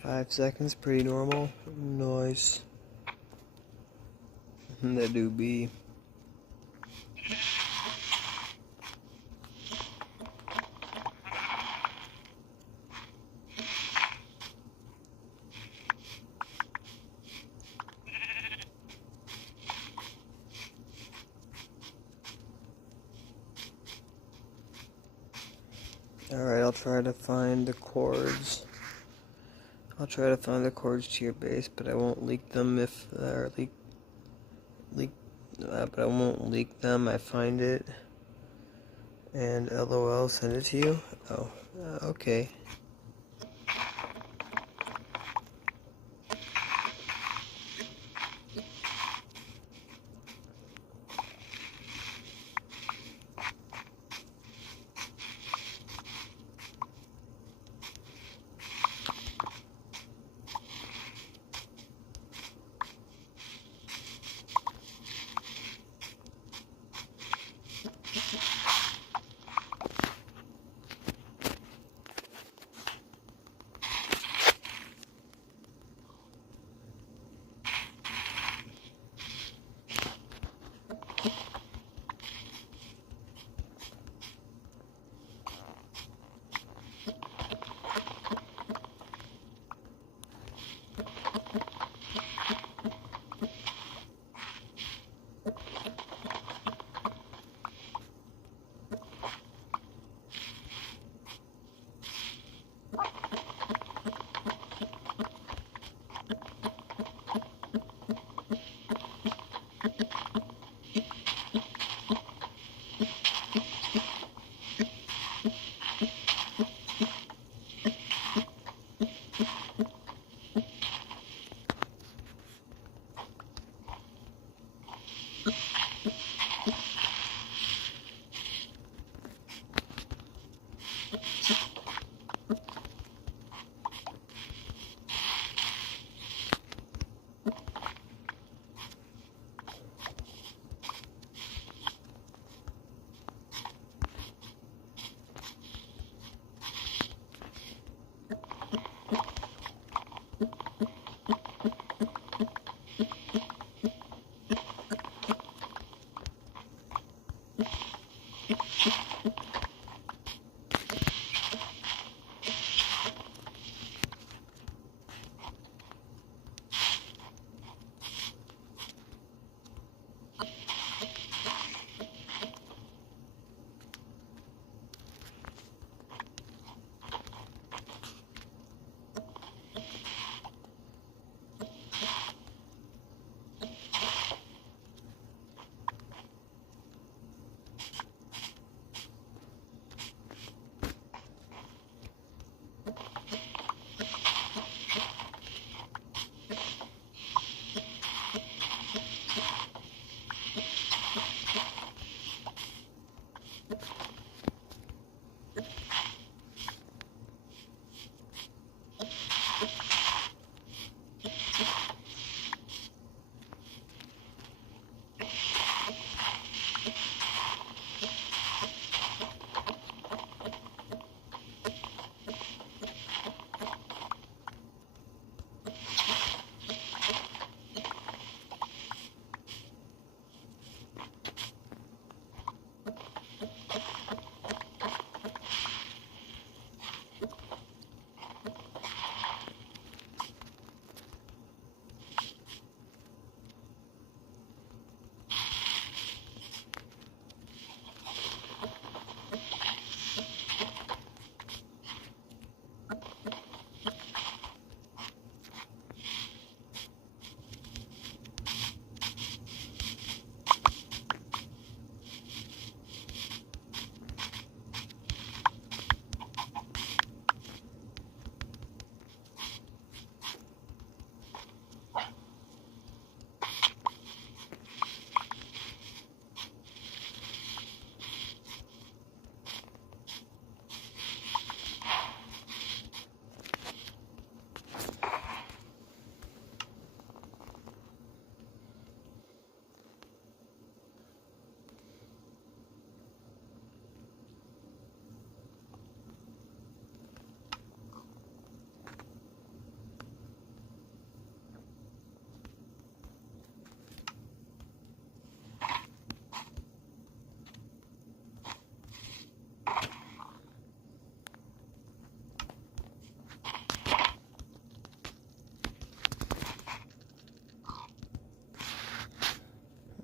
5 seconds, pretty normal. Nice. That do be. Alright, I'll try to find the chords. To your base, but I won't leak them if but I won't leak them. I find it and LOL, send it to you. Oh, okay.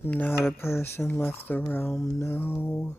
Not a person left the realm, no.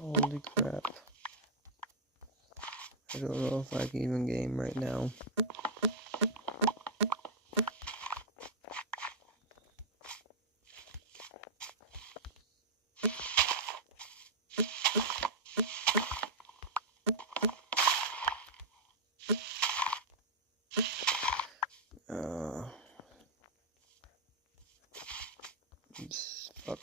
Holy crap. I don't know if I can even game right now. Fuck.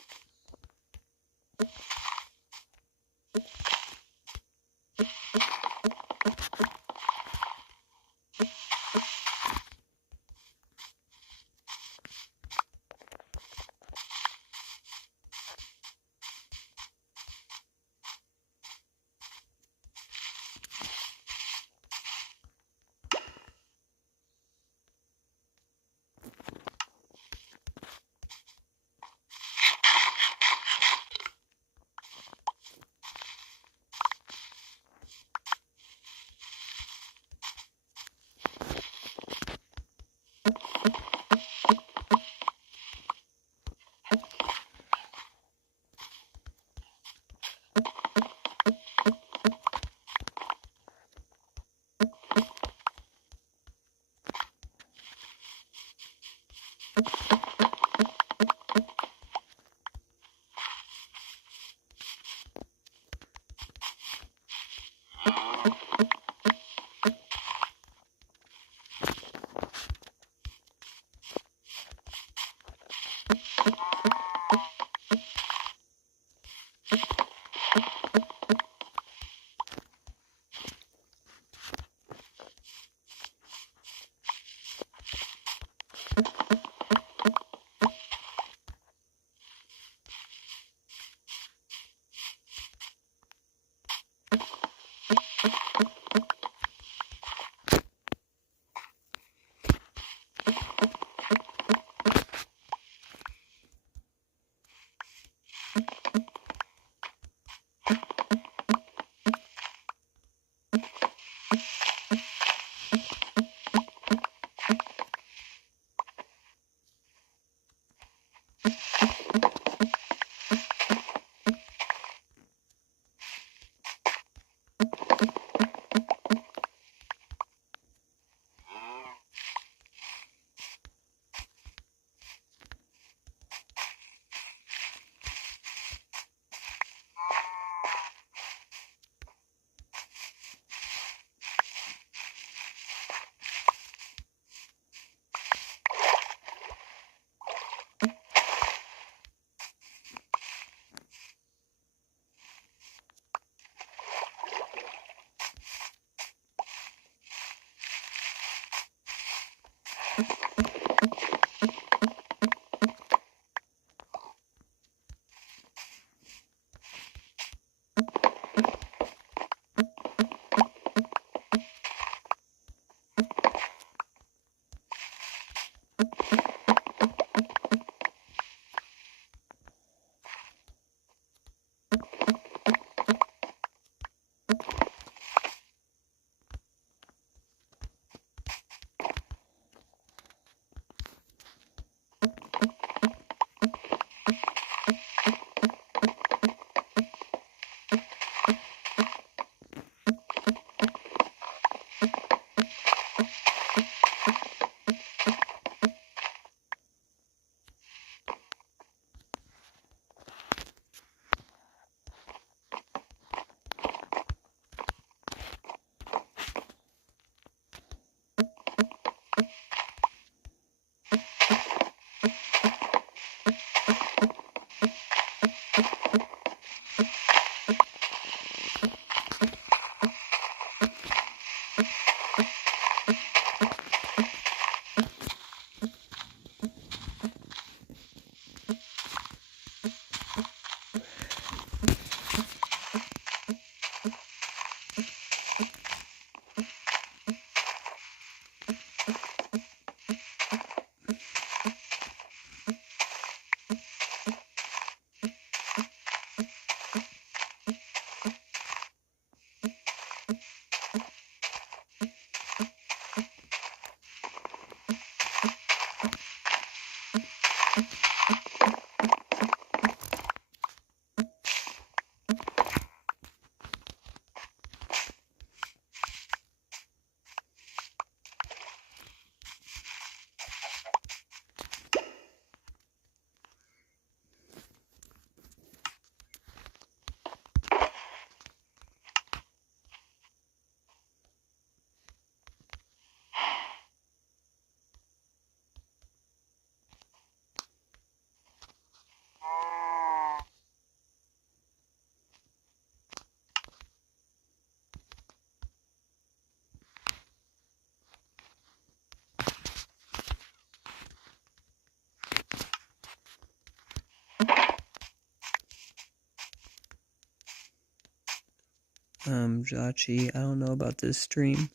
Jachi, I don't know about this stream,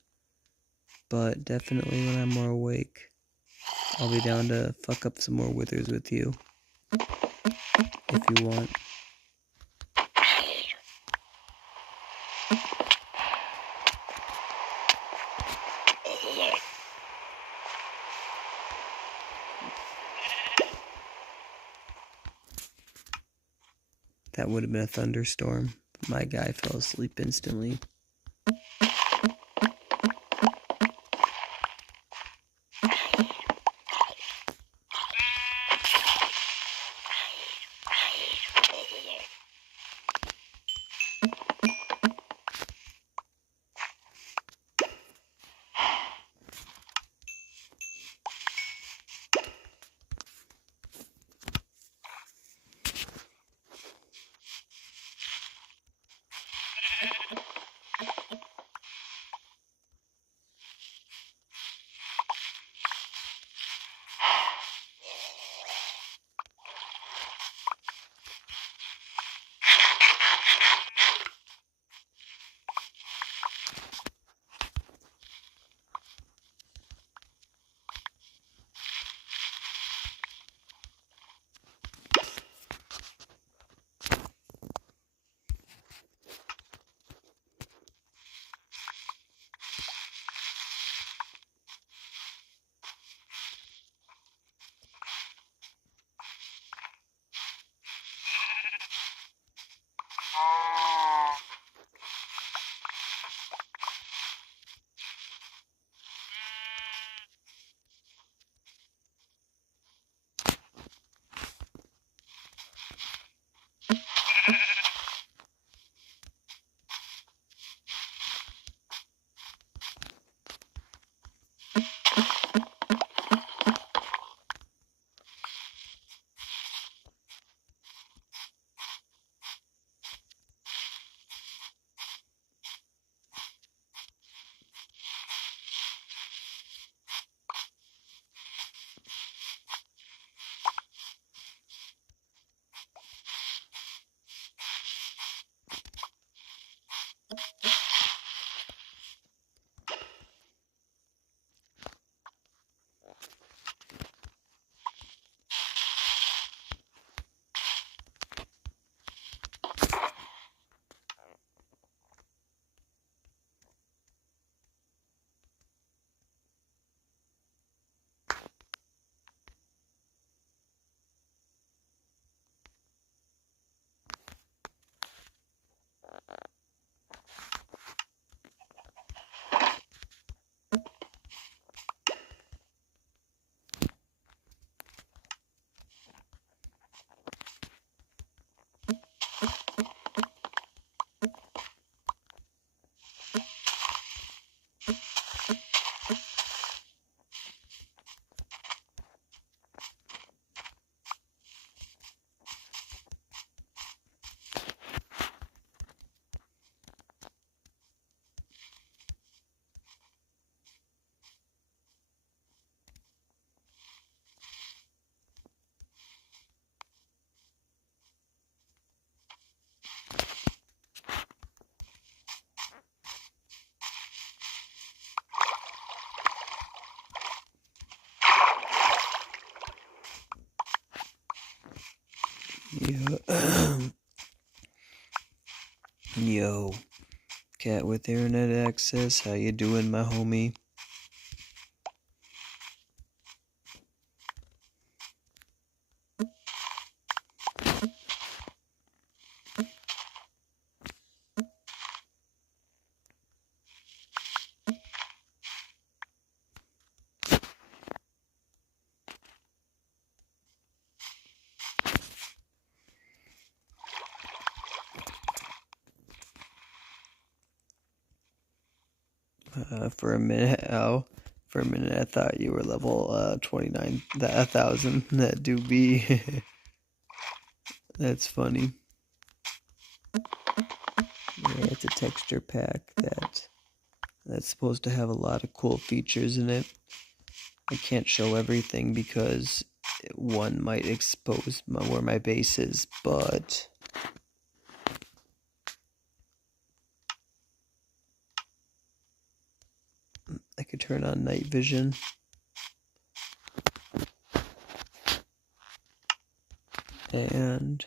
but definitely when I'm more awake, I'll be down to fuck up some more withers with you, if you want. That would have been a thunderstorm, but my guy fell asleep instantly. Yo, cat with internet access, how you doing, my homie? For a minute, I thought you were level 29, 1,000. That do be. That's funny. Yeah, it's a texture pack that's supposed to have a lot of cool features in it. I can't show everything because one might expose where my base is, but could turn on night vision. And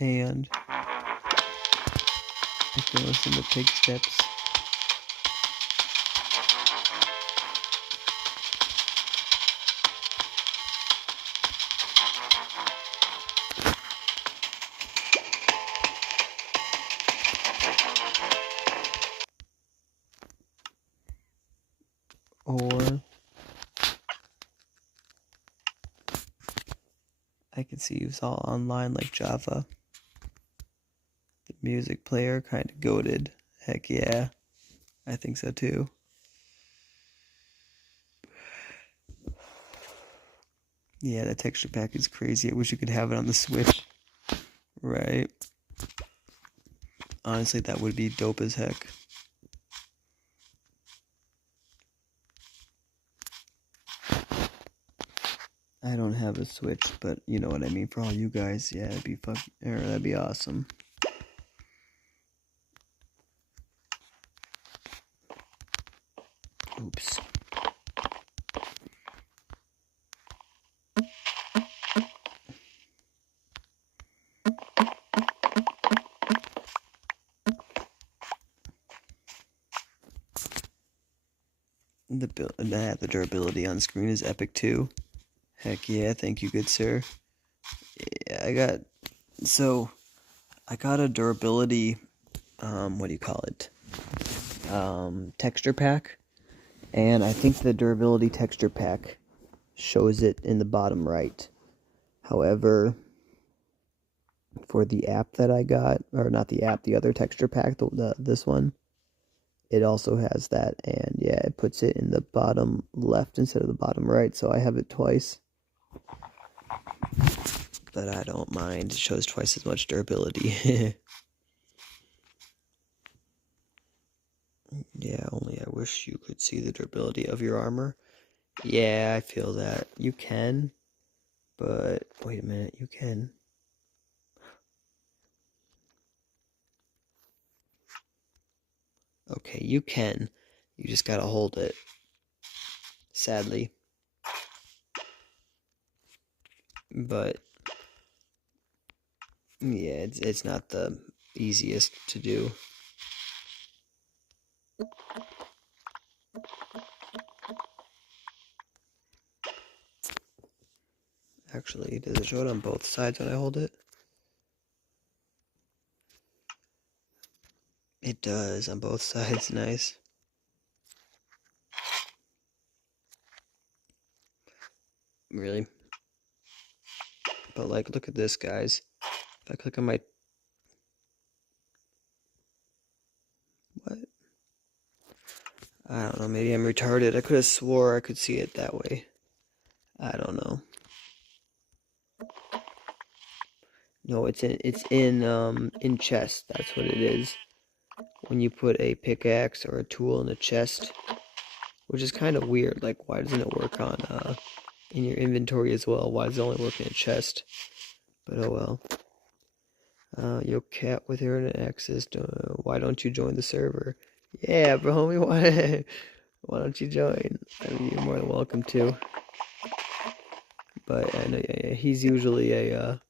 I can listen to pig steps. Or I can see it's all online like Java. The music player kind of goated. Heck yeah. I think so too. Yeah, that texture pack is crazy. I wish you could have it on the Switch. Right? Honestly, that would be dope as heck. I don't have a Switch, but you know what I mean. For all you guys, yeah, that'd be awesome. Oops. The durability on screen is epic too. Heck yeah, thank you, good sir. Yeah, I got a durability, what do you call it? Texture pack. And I think the durability texture pack shows it in the bottom right. However, for the app that I got, or not the app, the other texture pack, this one, it also has that, and yeah, it puts it in the bottom left instead of the bottom right, so I have it twice. But I don't mind, it shows twice as much durability. Yeah, only I wish you could see the durability of your armor. Yeah, I feel that. You can, but wait a minute, you can. Okay, you can. You just gotta hold it. Sadly. But yeah, it's not the easiest to do. Actually, does it show it on both sides when I hold it? It does on both sides, nice. Really? But like, look at this, guys. If I click on my... What? I don't know, maybe I'm retarded. I could have swore I could see it that way. I don't know. No, it's in chest. That's what it is. When you put a pickaxe or a tool in a chest, which is kind of weird. Like, why doesn't it work on in your inventory as well? Why does it only work in a chest? But oh well. Yo, cat with internet access. Why don't you join the server? Yeah, bro, homie, why don't you join? I mean, you're more than welcome to. But I know he's usually a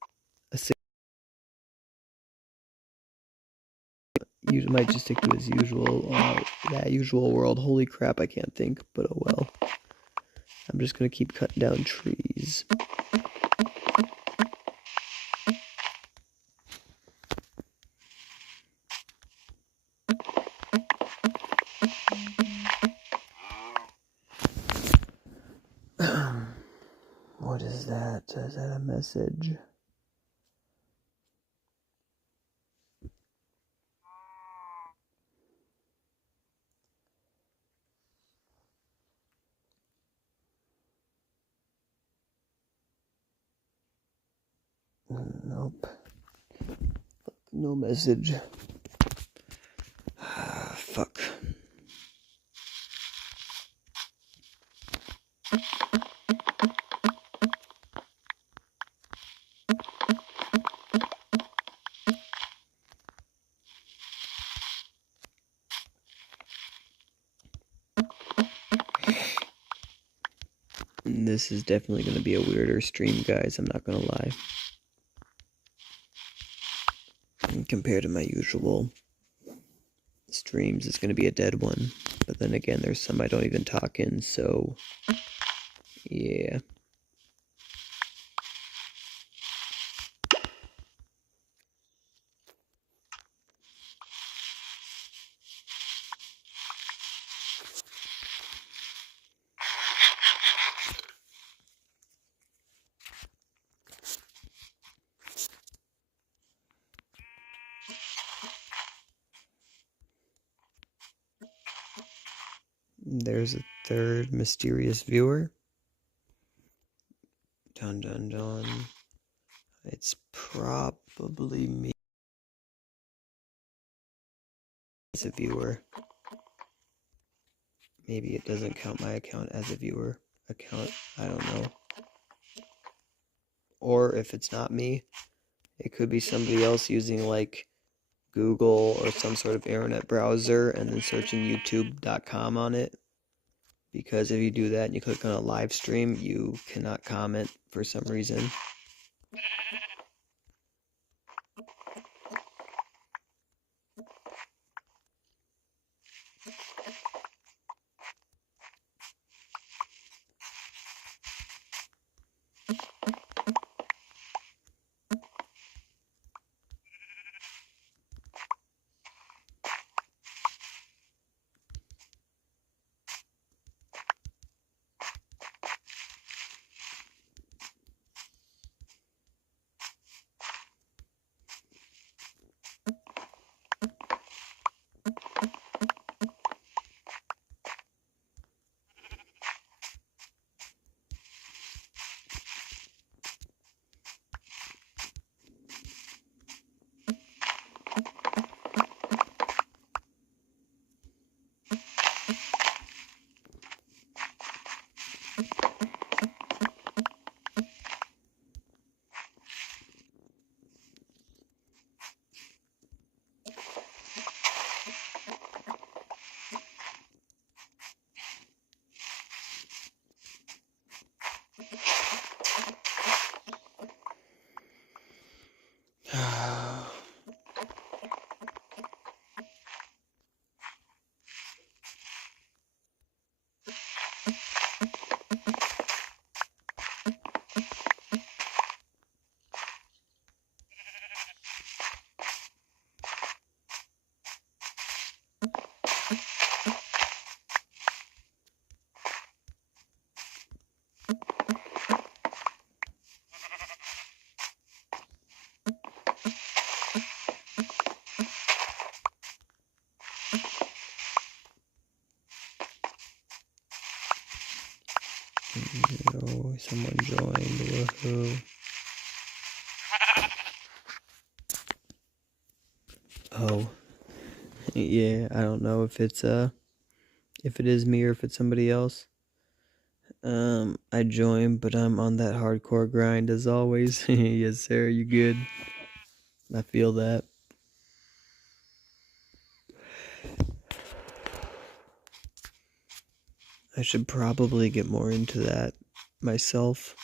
you might just stick to his usual, that usual world. Holy crap, I can't think, but oh well. I'm just gonna keep cutting down trees. What is that? Is that a message? Nope. No message. Fuck. This is definitely going to be a weirder stream, guys, I'm not going to lie. And compared to my usual streams, it's going to be a dead one. But then again, there's some I don't even talk in, so yeah. There's a third mysterious viewer. Dun dun dun. It's probably me as a viewer. Maybe it doesn't count my account as a viewer account. I don't know. Or if it's not me, it could be somebody else using like Google or some sort of internet browser and then searching youtube.com on it. Because if you do that and you click on a live stream, you cannot comment for some reason. Oh, someone joined. Woohoo. Oh. Yeah, I don't know if it's if it is me or if it's somebody else. I joined, but I'm on that hardcore grind as always. Yes, sir, you good? I feel that. I should probably get more into that myself.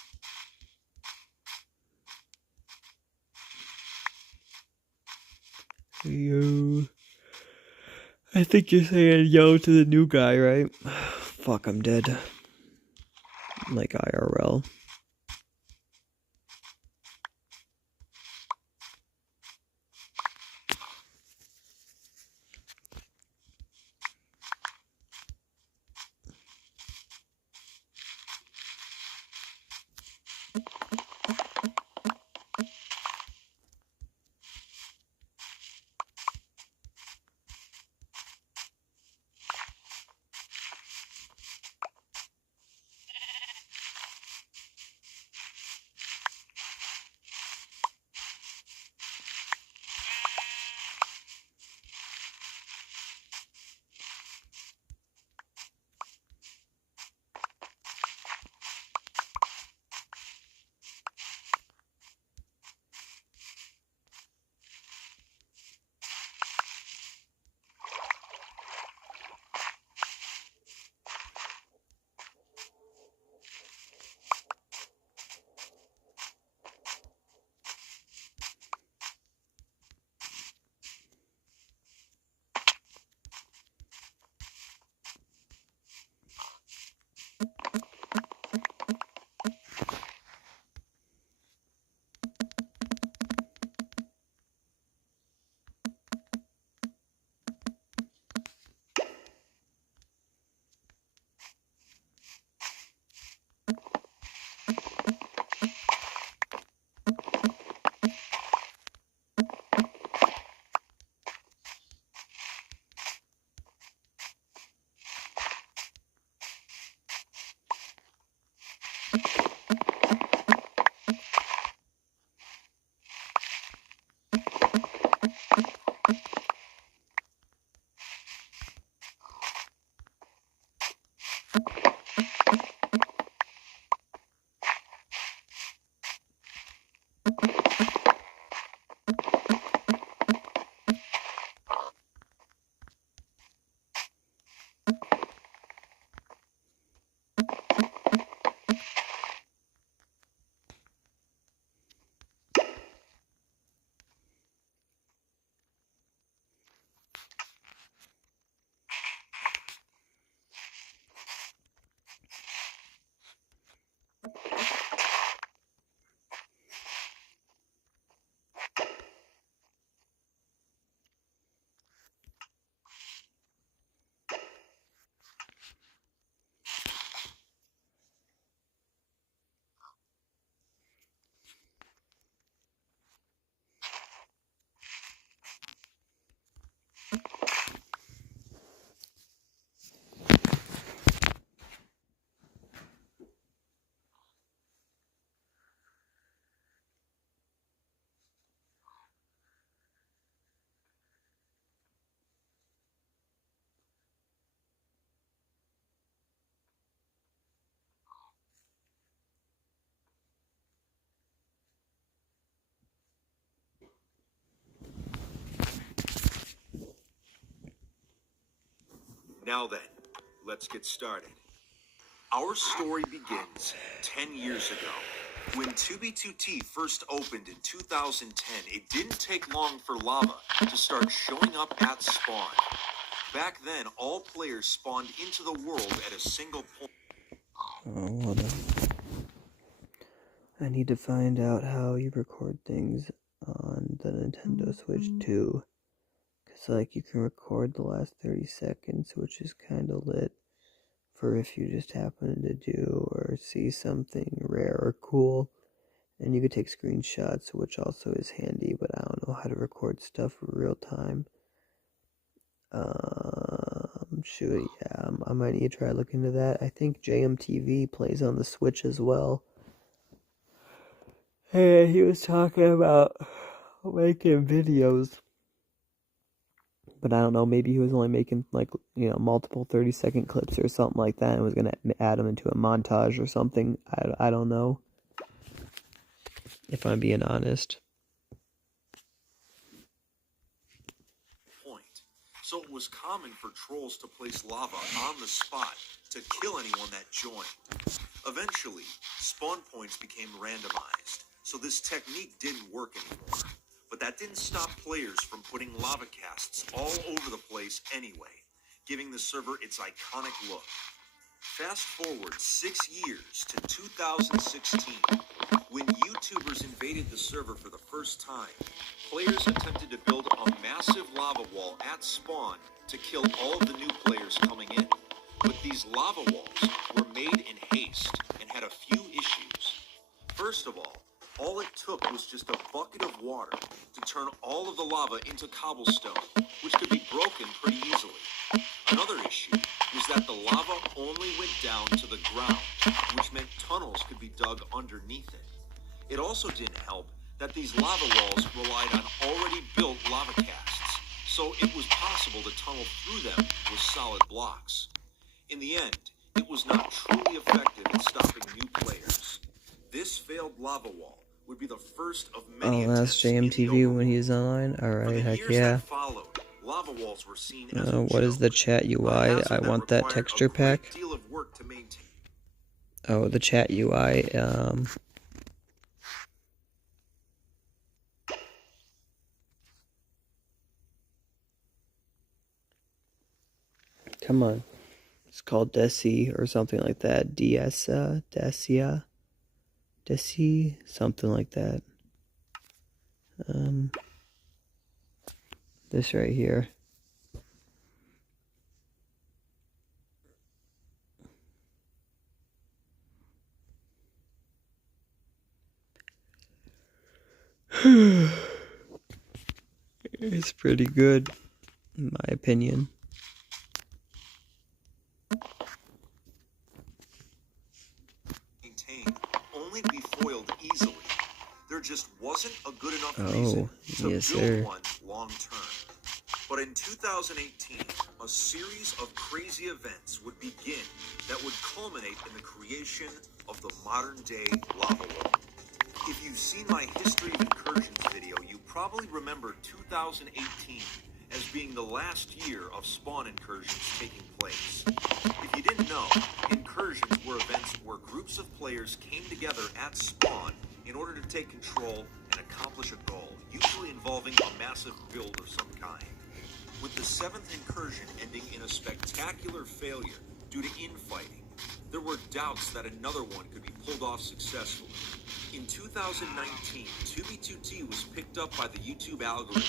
Yo. I think you're saying yo to the new guy, right? Fuck, I'm dead. Like IRL. Now then, let's get started. Our story begins 10 years ago. When 2B2T first opened in 2010, it didn't take long for lava to start showing up at spawn. Back then, all players spawned into the world at a single point. Oh, what I need to find out how you record things on the Nintendo Switch too. Because, like, you can record the last 30 seconds, which is kind of lit for if you just happen to do or see something rare or cool. And you could take screenshots, which also is handy, but I don't know how to record stuff real time. Shoot, yeah, I might need to try to look into that. I think JMTV plays on the Switch as well. Hey, he was talking about making videos. But I don't know, maybe he was only making, like, you know, multiple 30-second clips or something like that and was going to add them into a montage or something. I don't know, if I'm being honest. So it was common for trolls to place lava on the spot to kill anyone that joined. Eventually, spawn points became randomized, so this technique didn't work anymore. But that didn't stop players from putting lava casts all over the place anyway, giving the server its iconic look. Fast forward 6 years to 2016, when YouTubers invaded the server for the first time. Players attempted to build a massive lava wall at spawn to kill all of the new players coming in. But these lava walls were made in haste and had a few issues. First of all it took was just a bucket of water to turn all of the lava into cobblestone, which could be broken pretty easily. Another issue was that the lava only went down to the ground, which meant tunnels could be dug underneath it. It also didn't help that these lava walls relied on already built lava casts, so it was possible to tunnel through them with solid blocks. In the end, it was not truly effective in stopping new players. This failed lava wall would be the first of many that's JMTV when he's online? Alright, heck yeah. Followed, lava walls were seen as a What is the chat UI? I want that texture pack. Oh, the chat UI, come on. It's called Desi or something like that. Desia, something like that. This right here. It's pretty good, in my opinion. maintain, only to be foiled easily. There just wasn't a good enough Oh, reason to yes, build sir. one long term. But in 2018, a series of crazy events would begin that would culminate in the creation of the modern-day lava wall. If you've seen my History of Incursions video, you probably remember 2018 as being the last year of spawn incursions taking place. If you didn't know, incursions were events where groups of players came together at spawn in order to take control and accomplish a goal, usually involving a massive build of some kind. With the 7th incursion ending in a spectacular failure due to infighting, there were doubts that another one could be pulled off successfully. In 2019, 2b2t was picked up by the YouTube algorithm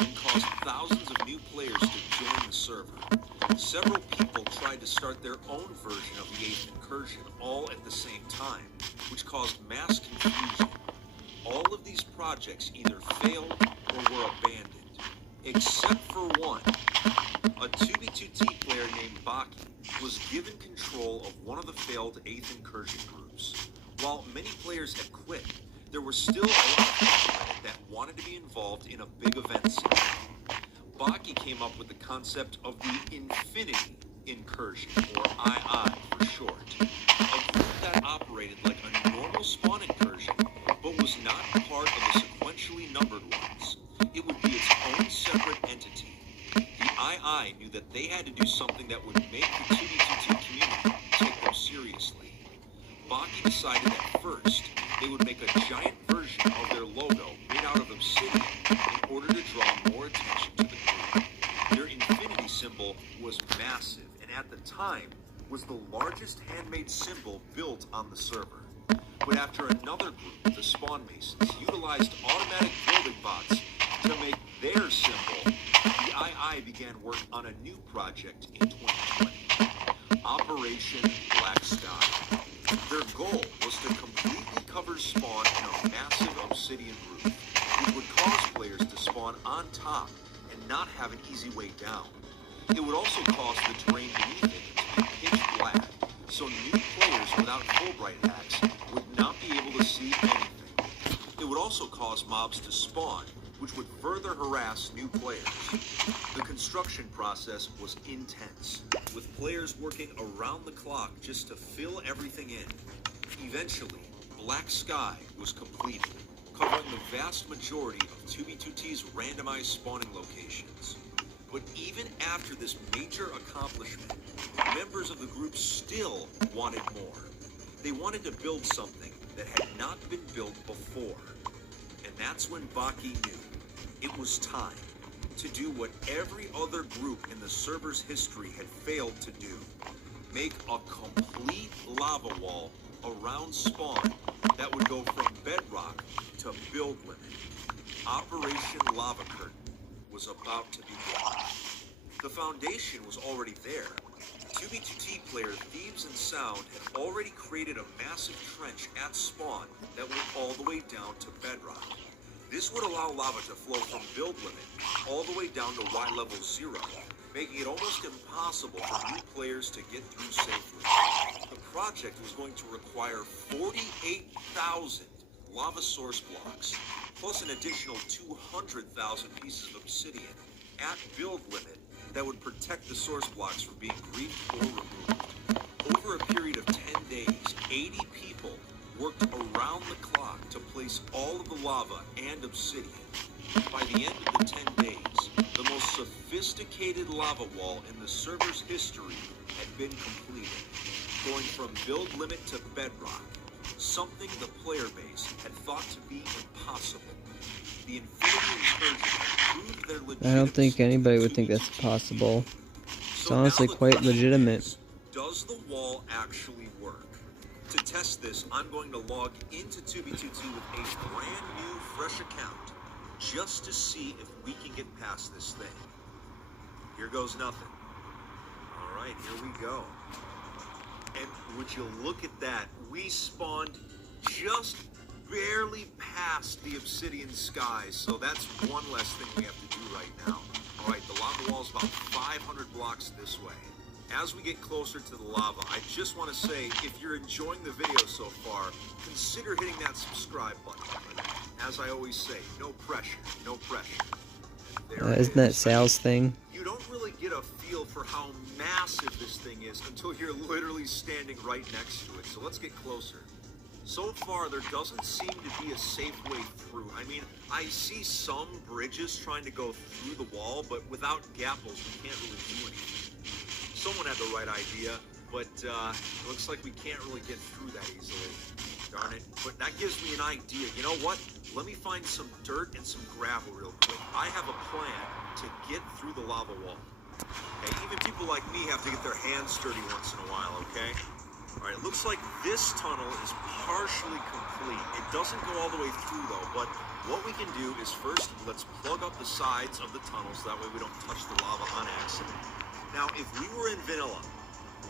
and caused thousands of new players to join the server. Several people tried to start their own version of the 8th incursion all at the same time, which caused mass confusion. All of these projects either failed or were abandoned, except for one. A 2b2t player named Baki was given control of one of the failed 8th incursion groups. While many players had quit, there were still a lot of people that wanted to be involved in a big event scenario. Baki came up with the concept of the Infinity Incursion, or II for short. A group that operated like a normal spawn incursion, but was not part of the sequentially numbered ones. It would be its own separate entity. The II knew that they had to do something that would make the 2b2t community take them seriously. Baki decided that first, they would make a giant version of their logo made out of obsidian in order to draw more attention to the group. Their infinity symbol was massive, and at the time, was the largest handmade symbol built on the server. But after another group, the Spawn Masons, utilized automatic building bots to make their symbol, the II began work on a new project in 2020, Operation Black Sky. Their goal was to completely cover spawn in a massive obsidian roof, which would cause players to spawn on top and not have an easy way down. It would also cause the terrain beneath it to be pitch black, so new players without Fulbright hacks would not be able to see anything. It would also cause mobs to spawn, which would further harass new players. The construction process was intense, with players working around the clock just to fill everything in. Eventually, Black Sky was completed, covering the vast majority of 2b2t's randomized spawning locations. But even after this major accomplishment, members of the group still wanted more. They wanted to build something that had not been built before. And that's when Baki knew it was time to do what every other group in the server's history had failed to do. Make a complete lava wall around spawn that would go from bedrock to build limit. Operation Lava Curtain was about to begin. The foundation was already there. 2b2t player Thieves and Sound had already created a massive trench at spawn that went all the way down to bedrock. This would allow lava to flow from build limit all the way down to Y level 0, making it almost impossible for new players to get through safely. The project was going to require 48,000 lava source blocks, plus an additional 200,000 pieces of obsidian at build limit that would protect the source blocks from being griefed or removed. Over a period of 10 days, 80 people worked around the clock to place all of the lava and obsidian. By the end of the 10 days, the most sophisticated lava wall in the server's history had been completed, going from build limit to bedrock, something the player base had thought to be impossible. The Infinity Incursion proved their legitimacy. I don't think anybody would think that's possible. It's honestly quite legitimate. Does the wall actually work? To test this, I'm going to log into 2b2t with a brand new, fresh account, just to see if we can get past this thing. Here goes nothing. All right, here we go. And would you look at that? We spawned just barely past the obsidian skies, so that's one less thing we have to do right now. All right, the lava wall is about 500 blocks this way. as we get closer to the lava, I just want to say, if you're enjoying the video so far, consider hitting that subscribe button. As I always say, no pressure, no pressure. And there it Isn't that is. Sal's thing? You don't really get a feel for how massive this thing is until you're literally standing right next to it. So let's get closer. So far, there doesn't seem to be a safe way through. I mean, I see some bridges trying to go through the wall, but without gapples, we can't really do anything. Someone had the right idea, but it looks like we can't really get through that easily. Darn it. But that gives me an idea. You know what? Let me find some dirt and some gravel real quick. I have a plan to get through the lava wall. Okay, even people like me have to get their hands dirty once in a while, okay? All right, it looks like this tunnel is partially complete. It doesn't go all the way through, though, but what we can do is first, let's plug up the sides of the tunnel so that way we don't touch the lava on accident. Now, if we were in vanilla,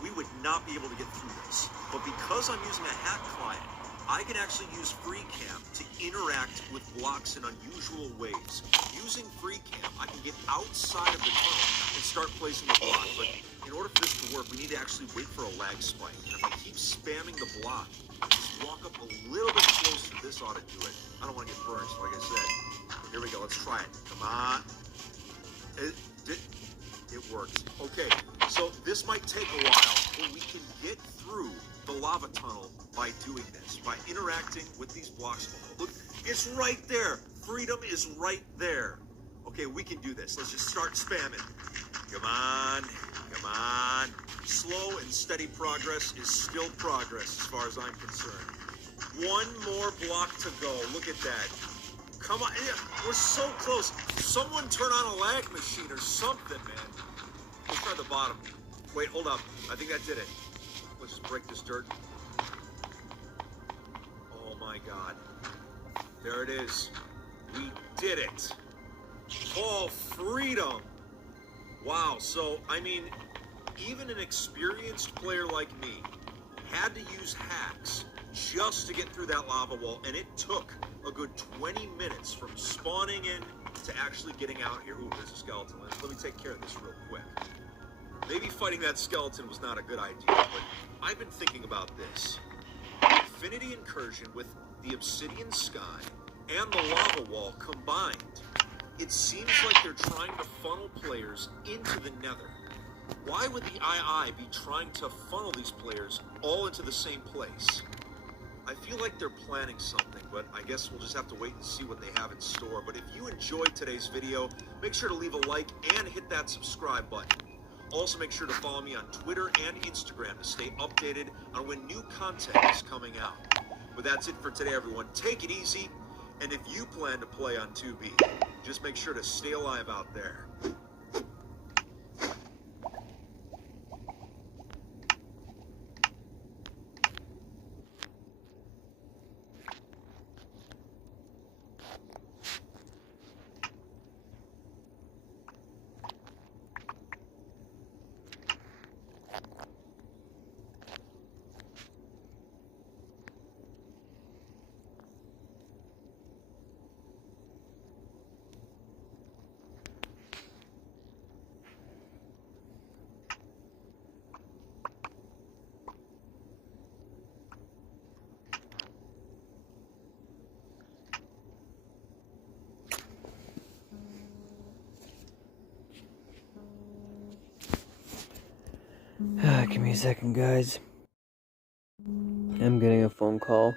we would not be able to get through this. But because I'm using a hack client, I can actually use FreeCam to interact with blocks in unusual ways. Using FreeCam, I can get outside of the tunnel and start placing the block. But in order for this to work, we need to actually wait for a lag spike. And if I keep spamming the block, just walk up a little bit closer, this ought to do it. I don't want to get burned, so like I said. Here we go, let's try it. Come on. It worked. Okay, so this might take a while, but we can get through the lava tunnel by doing this, by interacting with these blocks. Look, it's right there. Freedom is right there. Okay, we can do this. Let's just start spamming. Come on, come on. Slow and steady progress is still progress as far as I'm concerned. One more block to go. Look at that. Come on, we're so close. Someone turn on a lag machine or something, man. Let's try the bottom. Wait, hold up. I think that did it. Let's just break this dirt. Oh my God. There it is. We did it. Oh, freedom. Wow, so, I mean, even an experienced player like me had to use hacks just to get through that lava wall, and it took a good 20 minutes from spawning in to actually getting out here. Ooh, there's a skeleton. Let me take care of this real quick. Maybe fighting that skeleton was not a good idea, but I've been thinking about this. The Infinity Incursion with the Obsidian Sky and the lava wall combined, it seems like they're trying to funnel players into the nether. Why would the II be trying to funnel these players all into the same place? I feel like they're planning something, but I guess we'll just have to wait and see what they have in store. But if you enjoyed today's video, make sure to leave a like and hit that subscribe button. Also, make sure to follow me on Twitter and Instagram to stay updated on when new content is coming out. But that's it for today, everyone. Take it easy, and if you plan to play on 2B, just make sure to stay alive out there. Give me a second, guys. I'm getting a phone call.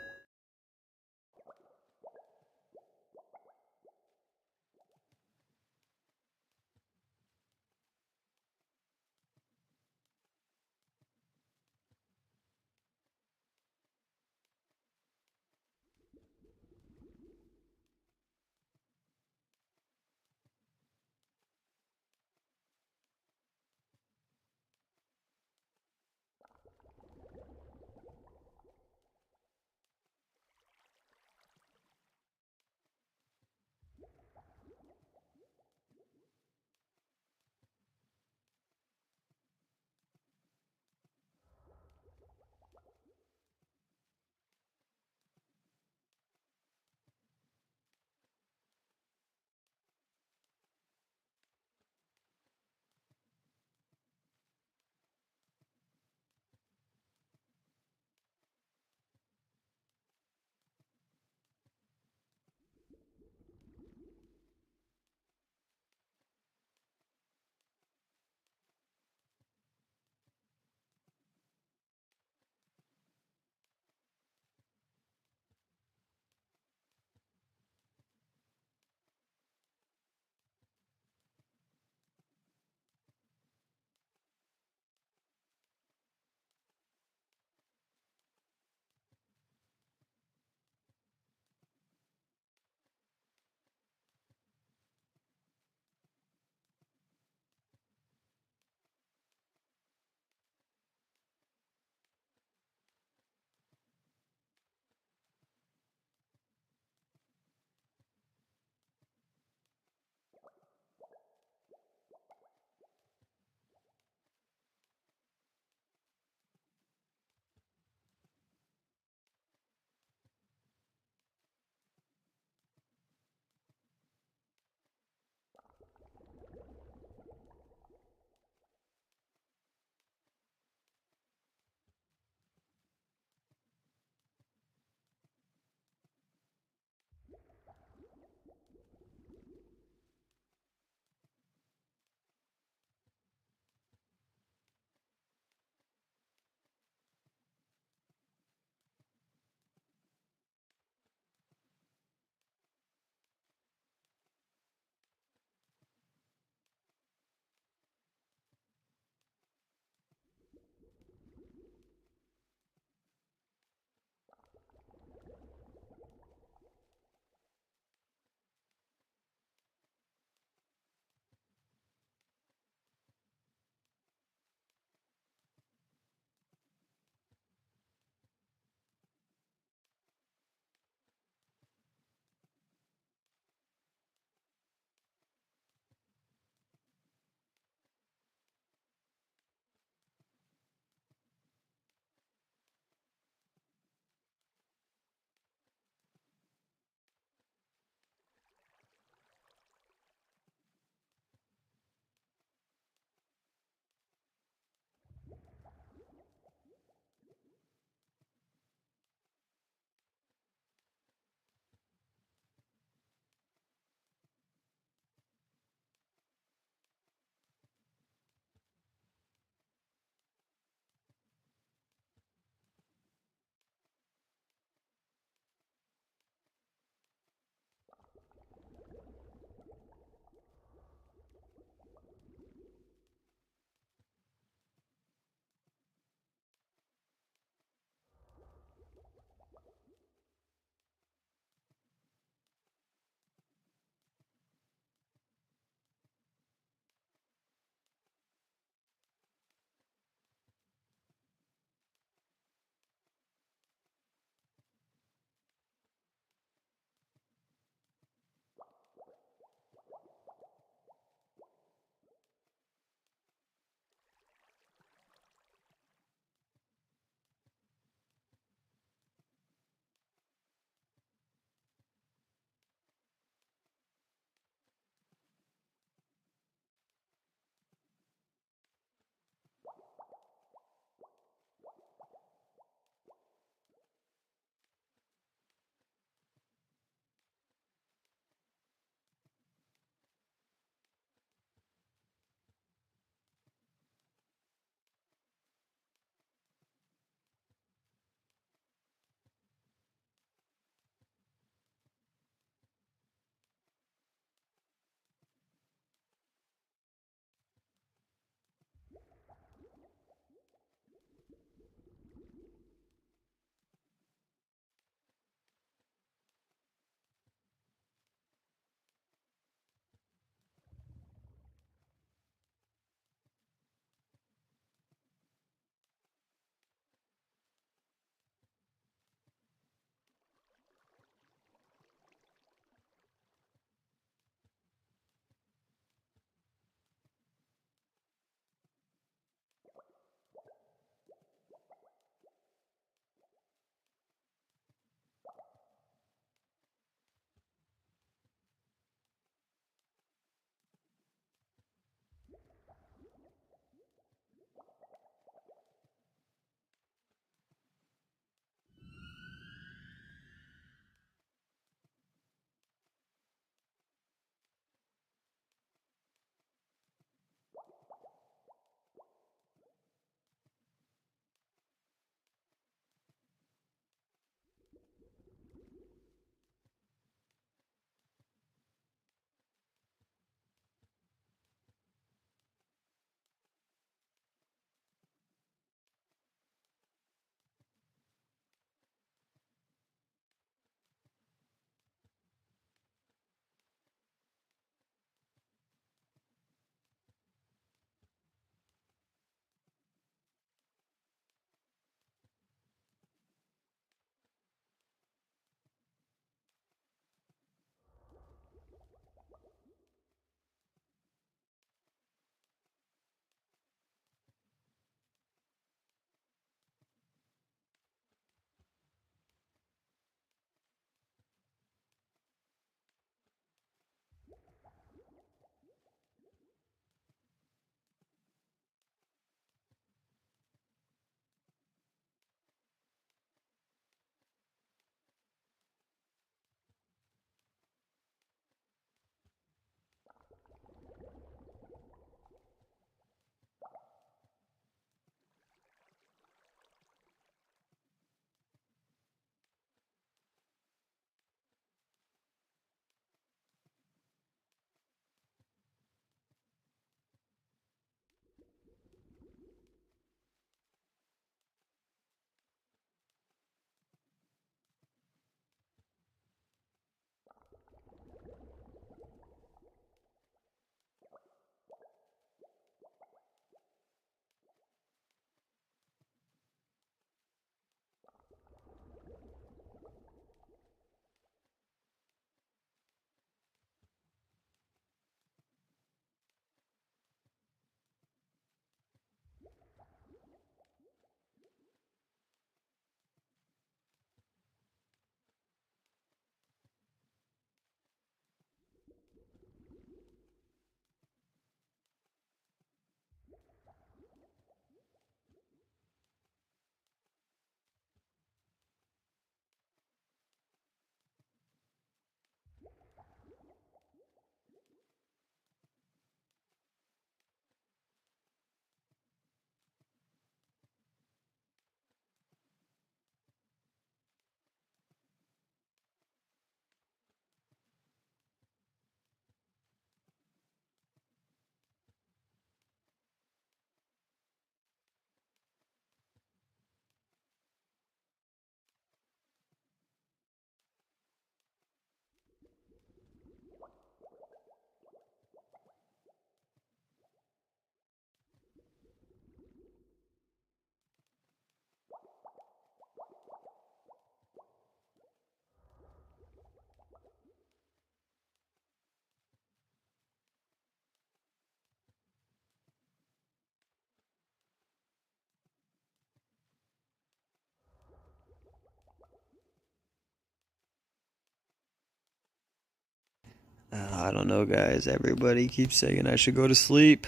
I don't know, guys. Everybody keeps saying I should go to sleep.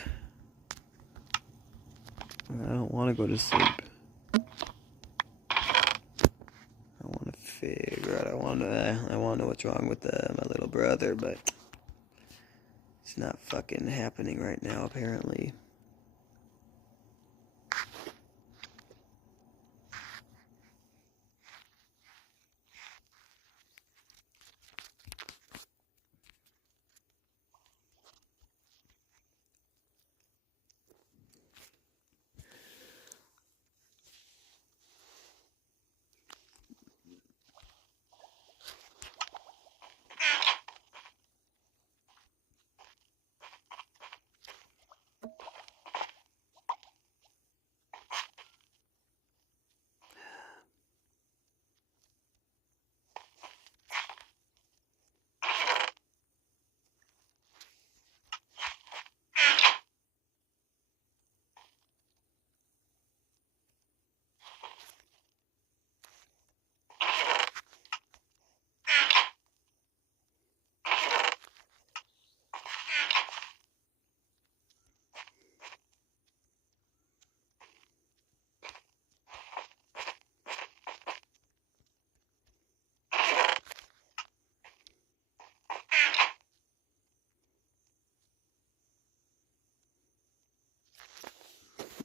I don't want to go to sleep. I want to figure out. I want to know what's wrong with my little brother, but it's not fucking happening right now, apparently.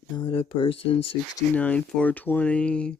Not a person, 69,420.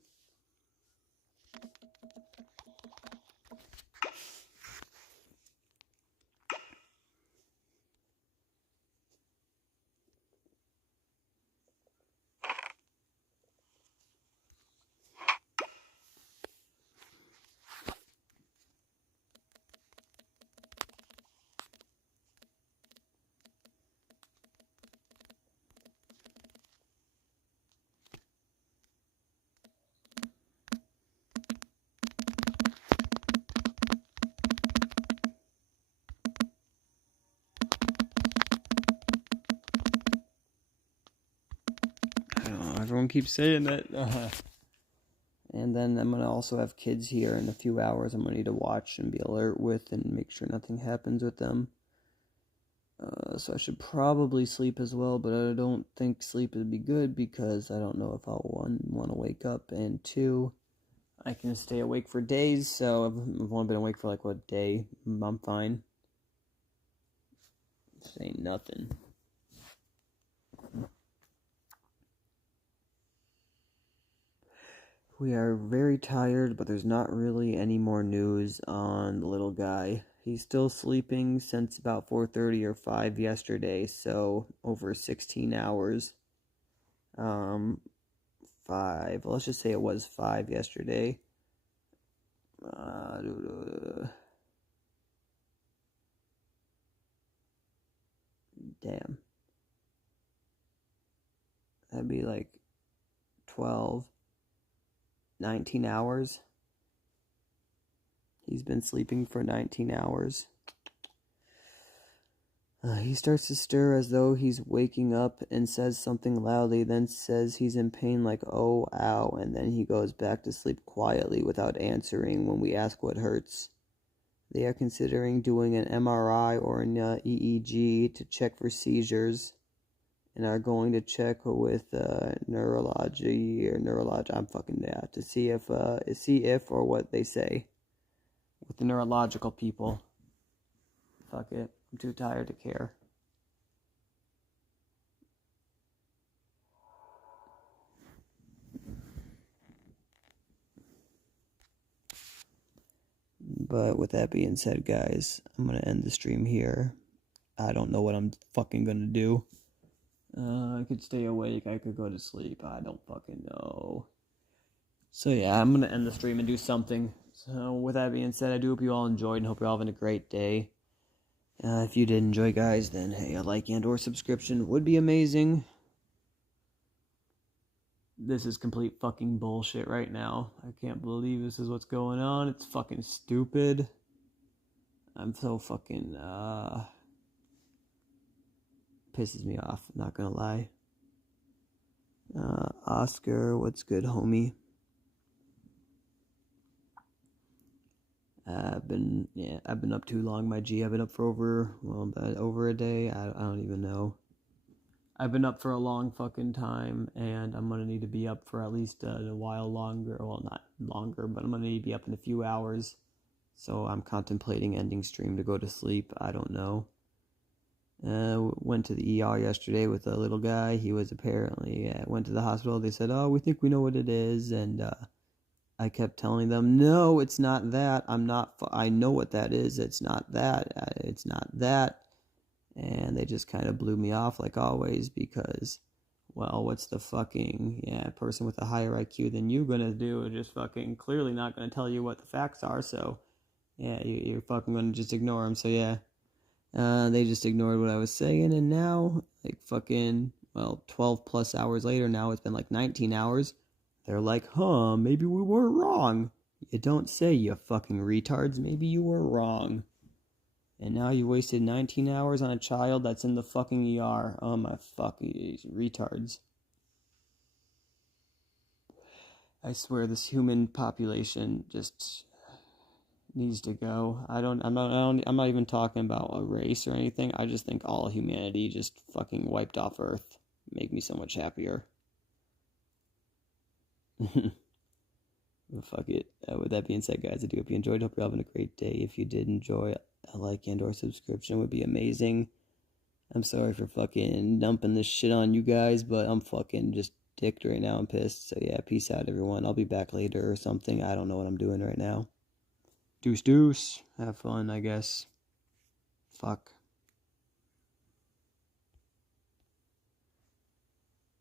I don't know, everyone keeps saying that. And then I'm going to also have kids here in a few hours I'm going to need to watch and be alert with and make sure nothing happens with them. So I should probably sleep as well, but I don't think sleep would be good because I don't know if I'll, one, want to wake up, and two, I can stay awake for days, so I've only been awake for like, what, day? I'm fine. This ain't nothing. We are very tired, but there's not really any more news on the little guy. He's still sleeping since about 4:30 or 5 yesterday, so over 16 hours. 5, let's just say it was 5 yesterday. Damn. That'd be like 12, 19 hours. He's been sleeping for 19 hours. He starts to stir as though he's waking up and says something loudly, then says he's in pain like, oh, ow, and then he goes back to sleep quietly without answering when we ask what hurts. They are considering doing an MRI or an EEG to check for seizures, and are going to check with neurology, I'm fucking that, to see if or what they say with the neurological people. Fuck it. I'm too tired to care. But with that being said, guys, I'm going to end the stream here. I don't know what I'm fucking going to do. I could stay awake. I could go to sleep. I don't fucking know. So yeah, I'm going to end the stream and do something. So with that being said, I do hope you all enjoyed and hope you're all having a great day. If you did enjoy, guys, then hey, a like and or subscription would be amazing. This is complete fucking bullshit right now. I can't believe this is what's going on. It's fucking stupid. I'm so fucking, pisses me off, not gonna lie. Oscar, what's good, homie? I've been up too long, my G. I've been up for over a day. I don't even know. I've been up for a long fucking time, and I'm gonna need to be up for at least a while longer. Well, not longer, but I'm gonna need to be up in a few hours. So I'm contemplating ending stream to go to sleep. I don't know. Went to the ER yesterday with a little guy. He was apparently went to the hospital. They said, "Oh, we think we know what it is," and I kept telling them, "No, it's not that. I know what that is. It's not that. It's not that." And they just kind of blew me off like always because, well, what's the fucking person with a higher IQ than you gonna do? Just fucking clearly not gonna tell you what the facts are. So yeah, you're fucking gonna just ignore them. So yeah. They just ignored what I was saying, and now, like fucking, 12 plus hours later, now it's been like 19 hours, they're like, huh, maybe we were wrong. You don't say, you fucking retards, maybe you were wrong. And now you wasted 19 hours on a child that's in the fucking ER. Oh my fucking retards. I swear this human population just needs to go. I'm not even talking about a race or anything. I just think all humanity just fucking wiped off Earth. Make me so much happier. Fuck it. With that being said, guys, I do hope you enjoyed. Hope you're having a great day. If you did enjoy, a like and or subscription would be amazing. I'm sorry for fucking dumping this shit on you guys, but I'm fucking just dicked right now. I'm pissed. So yeah, peace out, everyone. I'll be back later or something. I don't know what I'm doing right now. Deuce deuce. Have fun, I guess. Fuck.